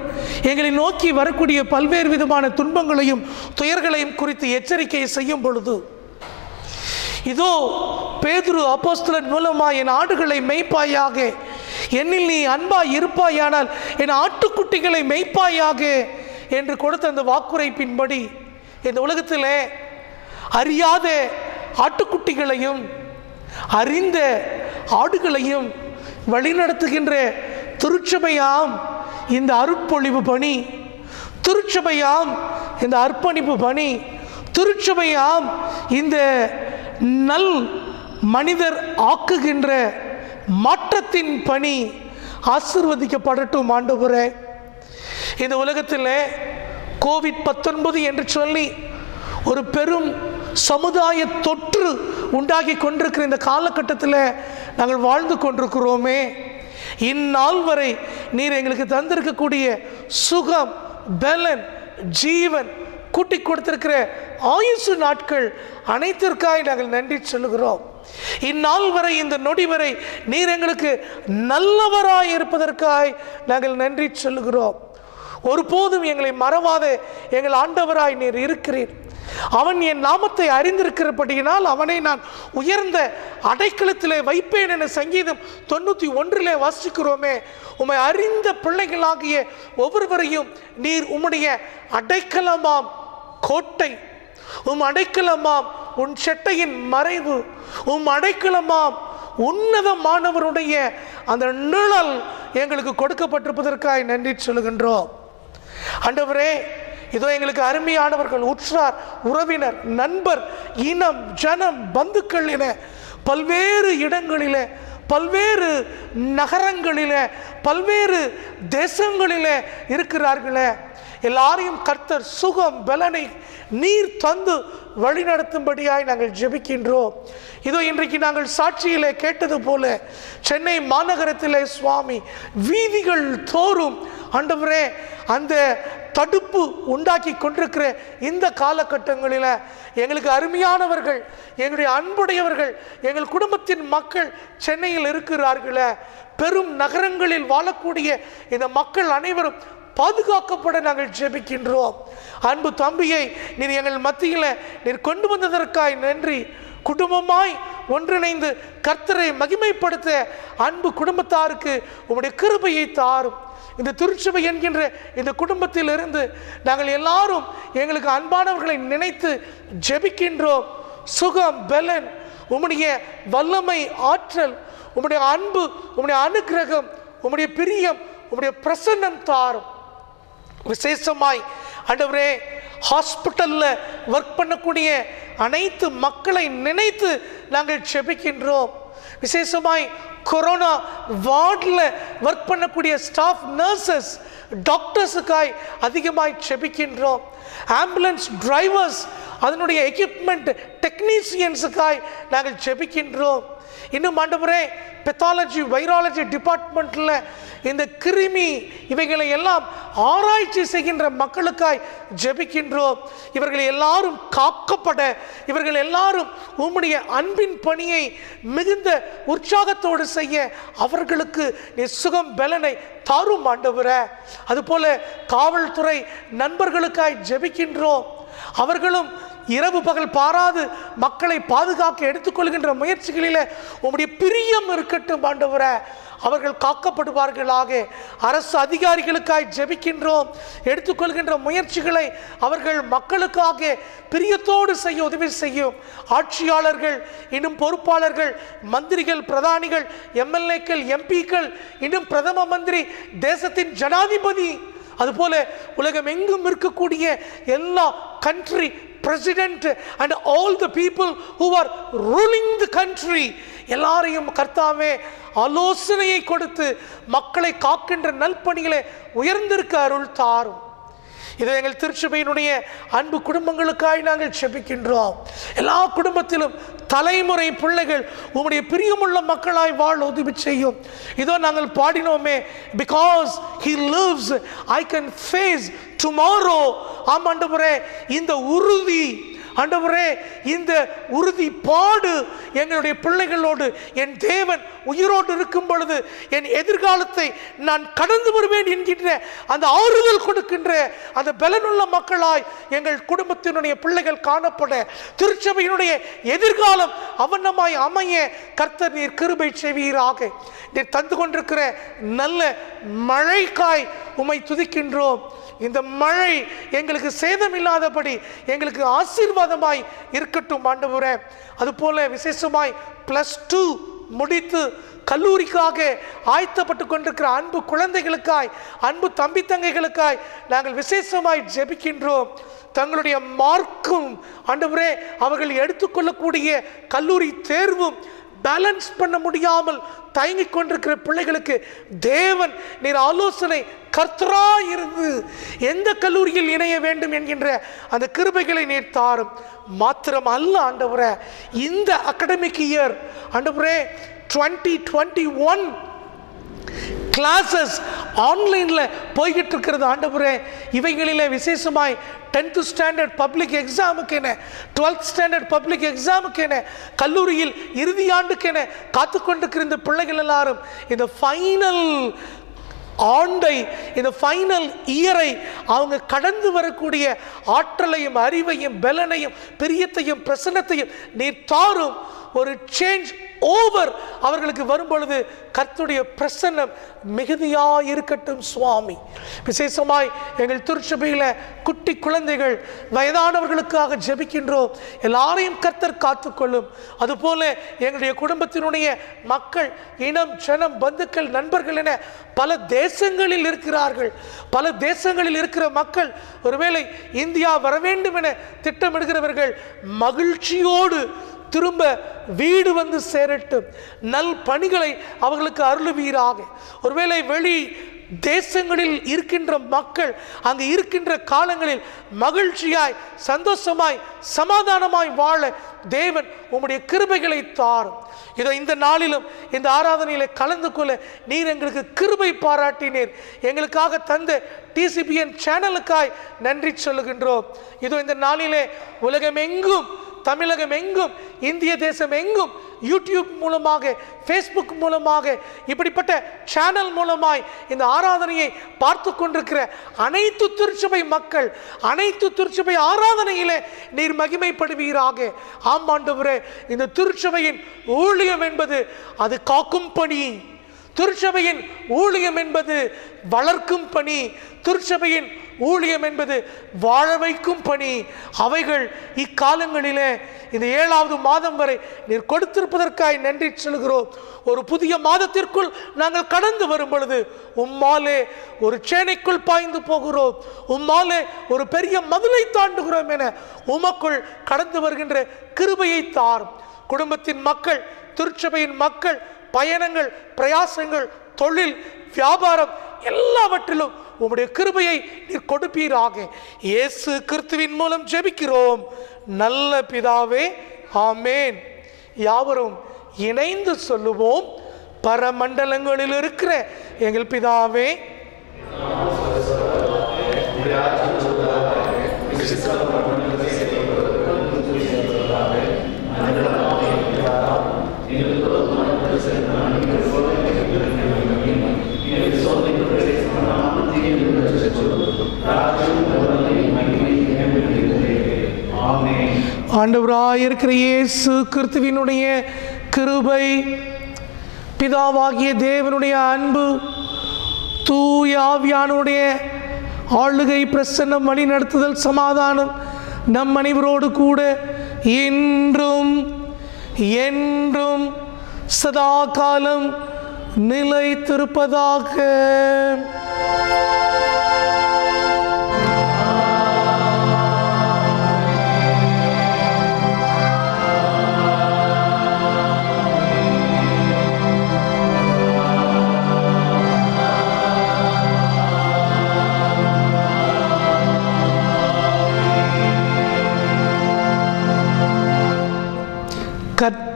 எங்களை நோக்கி வரக்கூடிய பல்வேறு விதமான துன்பங்களையும் துயர்களையும் குறித்து எச்சரிக்கை செய்யும் பொழுது, இதோ பேதுரு அப்போஸ்தலன் மூலமாக என் ஆடுகளை மேய்ப்பாயாக, என்னில் நீ அன்பாய் இருப்பாயானால் என் ஆட்டுக்குட்டிகளை மேய்ப்பாயாக என்று கொடுத்த அந்த வாக்குரைப்பின்படி இந்த உலகத்தில் அறியாத ஆட்டுக்குட்டிகளையும் அறிந்த ஆடுகளையும் வழிநடத்துகின்ற திருச்சபையாம் இந்த அருட்பொழிவு பணி, திருச்சபையாம் இந்த அர்ப்பணிப்பு பணி, திருச்சபையாம் இந்த நல் மனிதர் ஆக்குகின்ற மாற்றத்தின் பணி ஆசீர்வதிக்கப்படட்டும். ஆண்டவரே, இந்த உலகத்தில் கோவிட்-19 என்று சொல்லி ஒரு பெரும் சமுதாய தொற்று உண்டாகி கொண்டிருக்கிற இந்த காலகட்டத்தில் நாங்கள் வாழ்ந்து கொண்டிருக்கிறோமே, இந்நாள் வரை நீர் எங்களுக்கு தந்திருக்கக்கூடிய சுகம், பலன், ஜீவன், கூட்டி கொடுத்திருக்கிற ஆயுசு நாட்கள் அனைத்திற்காய் நாங்கள் நன்றி சொல்லுகிறோம். இந்நாள் வரை, இந்த நொடி வரை நீர் எங்களுக்கு நல்லவராய் இருப்பதற்காய் நாங்கள் நன்றி சொல்லுகிறோம். ஒருபோதும் எங்களை மறவாத எங்கள் ஆண்டவராய் நீர் இருக்கிறீர். அவன் என் நாமத்தை அறிந்திருக்கிறபடியினால் அவனை நான் உயர்ந்த அடைக்கலத்திலே வைப்பேன் என சங்கீதம் 91 வாசிக்கிறோமே. உம்மை அறிந்த பிள்ளைகளாகிய ஒவ்வொருவரையும் நீர் உம்முடைய அடைக்கலமாம் கோட்டை, உம் அடைக்கலமாம் உன் செட்டையின் மறைவு, உம் அடைக்கலமாம் உன்னதமானவருடைய அந்த நிழல் எங்களுக்கு கொடுக்கப்பட்டிருப்பதற்காக நன்றி சொல்லுகின்றோம். ஆண்டவரே, இதோ எங்களுக்கு அருமையானவர்கள், உற்றார், உறவினர், நண்பர், இனம், ஜனம், பந்துக்கள் என பல்வேறு இடங்களிலே, பல்வேறு நகரங்களிலே, பல்வேறு தேசங்களிலே இருக்கிறார்களே, எல்லாரையும் கர்த்தர் சுகம் பலனை நீர் தந்து வழிநடத்தும்படியாய் நாங்கள் ஜெபிக்கின்றோம். இதோ இன்றைக்கு நாங்கள் சாட்சியிலே கேட்டது போல சென்னை மாநகரத்திலே சுவாமி வீதிகள் தோறும் ஆண்டவரே அந்த தடுப்பு உண்டாக்கி கொண்டிருக்கிற இந்த காலகட்டங்களில் எங்களுக்கு அருமையானவர்கள், எங்களுடைய அன்புடையவர்கள், எங்கள் குடும்பத்தின் மக்கள் சென்னையில் இருக்கிறார்களே, பெரும் நகரங்களில் வாழக்கூடிய இந்த மக்கள் அனைவரும் பாதுகாக்கப்பட நாங்கள் ஜெபிக்கின்றோம். அன்பு தம்பியை நீர் எங்கள் மத்தியில் நீர் கொண்டு வந்ததற்காய் நன்றி. குடும்பமாய் ஒன்றிணைந்து கர்த்தரை மகிமைப்படுத்த அன்பு குடும்பத்தாருக்கு உம்முடைய கிருபையை தாரும். இந்த திருச்சபை என்கின்ற இந்த குடும்பத்தில் இருந்து நாங்கள் எல்லாரும் எங்களுக்கு அன்பானவர்களை நினைத்து ஜெபிக்கின்றோம். சுகம், பலன், உம்முடைய வல்லமை, ஆற்றல், உம்முடைய அன்பு, உம்முடைய அனுக்கிரகம், உம்முடைய பிரியம், உம்முடைய பிரசன்னம் தாரும். விசேஷமாய் ஆண்டவரே, ஹாஸ்பிட்டல்ல ஒர்க் பண்ணக்கூடிய அனைத்து மக்களை நினைத்து நாங்கள் ஜெபிக்கின்றோம். விசேஷமாய் கொரோனா வார்டில் ஒர்க் பண்ணக்கூடிய ஸ்டாஃப், நர்சஸ், டாக்டர்ஸுக்காய் அதிகமாய் ஜெபிக்கின்றோம். ஆம்புலன்ஸ் டிரைவர்ஸ், அதனுடைய எக்யூப்மெண்ட் டெக்னீசியன்ஸுக்காய் நாங்கள் ஜெபிக்கின்றோம். இன்னும் ஆண்டவரே, பெத்தாலஜி, வைராலஜி டிபார்ட்மெண்ட்டில் இந்த கிருமி இவைகளை எல்லாம் ஆராய்ச்சி செய்கின்ற மக்களுக்காய் ஜெபிக்கின்றோம். இவர்கள் எல்லாரும் காக்கப்பட, இவர்கள் எல்லாரும் உம்முடைய அன்பின் பணியை மிகுந்த உற்சாகத்தோடு செய்ய அவர்களுக்கு நீ சுகம் பலனை தாரும் ஆண்டவரே. அதுபோல காவல்துறை நண்பர்களுக்காய் ஜெபிக்கின்றோம். அவர்களும் இரவு பகல் பாராது மக்களை பாதுகாக்க எடுத்துக்கொள்கின்ற முயற்சிகளில் உம்முடைய பிரியம் இருக்கட்டும் ஆண்டவரே. அவர்கள் காக்கப்படுவார்களாக. அரசு அதிகாரிகளுக்காய் ஜெபிக்கின்றோம். எடுத்துக்கொள்கின்ற முயற்சிகளை அவர்கள் மக்களுக்காக பிரியத்தோடு செய்ய உதவி செய்யும். ஆட்சியாளர்கள், இன்னும் பொறுப்பாளர்கள், மந்திரிகள், பிரதானிகள், எம்எல்ஏக்கள், எம்பிக்கள், இன்னும் பிரதம மந்திரி, தேசத்தின் ஜனாதிபதி அதுபோல உலகம் எங்கும் இருக்கக்கூடிய எல்லா country president and all the people who are ruling the country எல்லாரையும் கர்த்தாவே ஆலோசனையை கொடுத்து மக்களை காக்கின்ற நல்பணிகளை உயர்ந்திருக்க அருள் தாரும். இதை எங்கள் திருச்சபையினுடைய அன்பு குடும்பங்களுக்காய் நாங்கள் செபிக்கின்றோம். எல்லா குடும்பத்திலும் தலைமுறை பிள்ளைகள் உம்முடைய பிரியமுள்ள மக்களாய் வாழ உதவி செய்யும். இதோ நாங்கள் பாடினோமே, because he lives I can face tomorrow. ஆம் ஆண்டவரே, இந்த உறுதி ஆண்டவரே, இந்த உறுதிப்பாடு எங்களுடைய பிள்ளைகளோடு என் தேவன் உயிரோடு இருக்கும் பொழுது என் எதிர்காலத்தை நான் கடந்து வருவேன் என்கின்ற அந்த ஆறுதல் கொடுக்கின்ற அந்த பலனுள்ள மக்களாய் எங்கள் குடும்பத்தினுடைய பிள்ளைகள் காணப்பட திருச்சபையினுடைய எதிர்காலம் அவனமாய் அமைய கர்த்தர் நீர் கிருபை செய்வீராக. நீர் தந்து கொண்டிருக்கிற நல்ல மழைக்காய் உம்மை துதிக்கின்றோம். இந்த மழை எங்களுக்கு சேதமில்லாதபடி எங்களுக்கு ஆசீர்வாதமாய் இருக்கட்டும் ஆண்டவரே. அதுபோல விசேஷமாய் +2 முடித்து கல்லூரிக்காக ஆயத்தப்பட்டு கொண்டிருக்கிற அன்பு குழந்தைகளுக்காய், அன்பு தம்பி தங்கைகளுக்காய் நாங்கள் விசேஷமாய் ஜெபிக்கின்றோம். தங்களுடைய மார்க்கும் ஆண்டவரே, அவர்கள் எடுத்துக்கொள்ளக்கூடிய கல்லூரி தேர்வும் பேலன்ஸ் பண்ண முடியாமல் தயங்கிக் கொண்டிருக்கிற பிள்ளைகளுக்கு தேவன் நீர் ஆலோசனை கர்த்தராய் இருந்து எந்த கல்லூரியில் இணைய வேண்டும் என்கின்ற அந்த கிருபைகளை நீர் தாரும். மாத்திரம் அல்ல ஆண்டவரே, இந்த அகாடமிக் இயர் ஆண்டவரே 2021 கிளாஸஸ் ஆன்லைன்ல போய்கிட்டு இருக்கிறது ஆண்டவரே. இவைகளிலே விசேஷமாய் 10th ஸ்டாண்டர்ட் பப்ளிக் எக்ஸாமுக்கு என, 12th ஸ்டாண்டர்ட் பப்ளிக் எக்ஸாமுக்கு என, கல்லூரியில் இறுதி ஆண்டுக்கு என காத்து கொண்டிருக்கிற இந்த பிள்ளைகள் எல்லாரும் இந்த ஃபைனல் ஆண்டை, இந்த ஃபைனல் இயரை அவங்க கடந்து வரக்கூடிய ஆற்றலையும் அறிவையும் பலனையும் பிரியத்தையும் பிரசன்னத்தையும் நீர் தாரும். ஒரு சேஞ்ச் ஓவர் அவர்களுக்கு வரும் பொழுது கர்த்தருடைய பிரசன்னம் மிகுதியாக இருக்கட்டும் சுவாமி. விசேஷமாய் எங்கள் திருச்சபையில குட்டி குழந்தைகள், வயதானவர்களுக்காக ஜெபிக்கின்றோம். எல்லாரையும் கர்த்தர் காத்துக்கொள்ளும். அதுபோல எங்களுடைய குடும்பத்தினுடைய மக்கள், இனம், ஜனம், பந்துக்கள், நண்பர்கள் என பல தேசங்களில் இருக்கிறார்கள். பல தேசங்களில் இருக்கிற மக்கள் ஒருவேளை இந்தியா வர வேண்டும் என திட்டமிடுகிறவர்கள் மகிழ்ச்சியோடு திரும்ப வீடு வந்து சேரட்டும். நல் பணிகளை அவர்களுக்கு அருளுவீராக. ஒருவேளை வெளி தேசங்களில் இருக்கின்ற மக்கள் அங்கு இருக்கின்ற காலங்களில் மகிழ்ச்சியாய், சந்தோஷமாய், சமாதானமாய் வாழ தேவன் உம்முடைய கிருபைகளை தாரும். இதோ இந்த நாளிலும் இந்த ஆராதனையில கலந்து கொள்ள நீர் எங்களுக்கு கிருபை பாராட்டினீர். எங்களுக்காக தந்த TCBN சேனலுக்காய் நன்றி சொல்லுகின்றோம். இதோ இந்த நாளிலே உலகம் எங்கும், தமிழகம் எங்கும், இந்திய தேசம் எங்கும் யூடியூப் மூலமாக, ஃபேஸ்புக் மூலமாக, இப்படிப்பட்ட சேனல் மூலமாய் இந்த ஆராதனையை பார்த்து கொண்டிருக்கிற அனைத்து திருச்சபை மக்கள், அனைத்து திருச்சபை ஆராதனையிலே நீர் மகிமைப்படுவீராக. ஆம் ஆண்டவரே, இந்த திருச்சபையின் ஊழியம் என்பது அது காக்கும் பணி. திருச்சபையின் ஊழியம் என்பது வளர்க்கும் பணி. திருச்சபையின் ஊழியம் என்பது வாழ வைக்கும் பணி. அவைகள் இக்காலங்களிலே இந்த 7வது மாதம் வரை நீர் கொடுத்திருப்பதற்காய் நன்றி சொல்கிறோம். ஒரு புதிய மாதத்திற்குள் நாங்கள் கடந்து வரும் பொழுது உம்மாலே ஒரு சேனைக்குள் பாய்ந்து போகிறோம், உம்மாலே ஒரு பெரிய மதிலை தாண்டுகிறோம் என உமக்குள் கடந்து வருகின்ற கிருபையை தாரும். குடும்பத்தின் மக்கள், திருச்சபையின் மக்கள், பயணங்கள், பிரயாசங்கள், தொழில், வியாபாரம் எல்லாவற்றிலும் உம்முடைய கிருபையை நீர் கொடுப்பீராக. இயேசு கிறிஸ்துவின் மூலம் ஜெபிக்கிறோம் நல்ல பிதாவே, ஆமேன். யாவரும் இணைந்து சொல்லுவோம், பரமண்டலங்களில் இருக்கிற எங்கள் பிதாவே, ஆண்டவராயிருக்கிற இயேசு கிறிஸ்துவினுடைய கிருபை, பிதாவாகிய தேவனுடைய அன்பு, தூய ஆவியானுடைய ஆளுகை, பிரசன்னம், வழி நடத்துதல், சமாதானம் நம் அனைவரோடு கூட இன்றும் என்றும் சதா காலம் நிலைத்திருப்பதாக.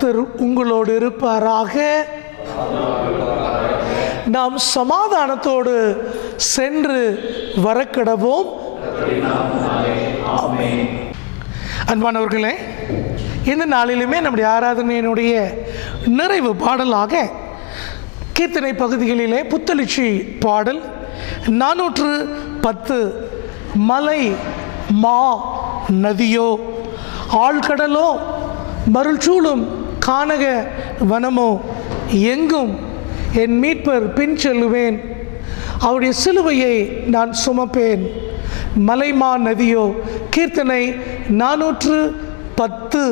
கர்த்தர் உங்களோடு இருப்பாராக. நாம் சமாதானத்தோடு சென்று வரக்கடவோம். ஆமென். அன்பானவர்களே, இந்த நாளிலுமே நம்முடைய ஆராதனையினுடைய நிறைவு பாடலாக கீர்த்தனை பகுதிகளிலே புத்தெழுச்சி பாடல் 410 மலை மா நதியோ ஆழ்கடலோ மருள் சூழும் கானக வனமோ எங்கும் என் மீட்பர் பின் செல்லுவேன், அவருடைய சிலுவையை நான் சுமப்பேன். மலைமா நதியோ, கீர்த்தனை 410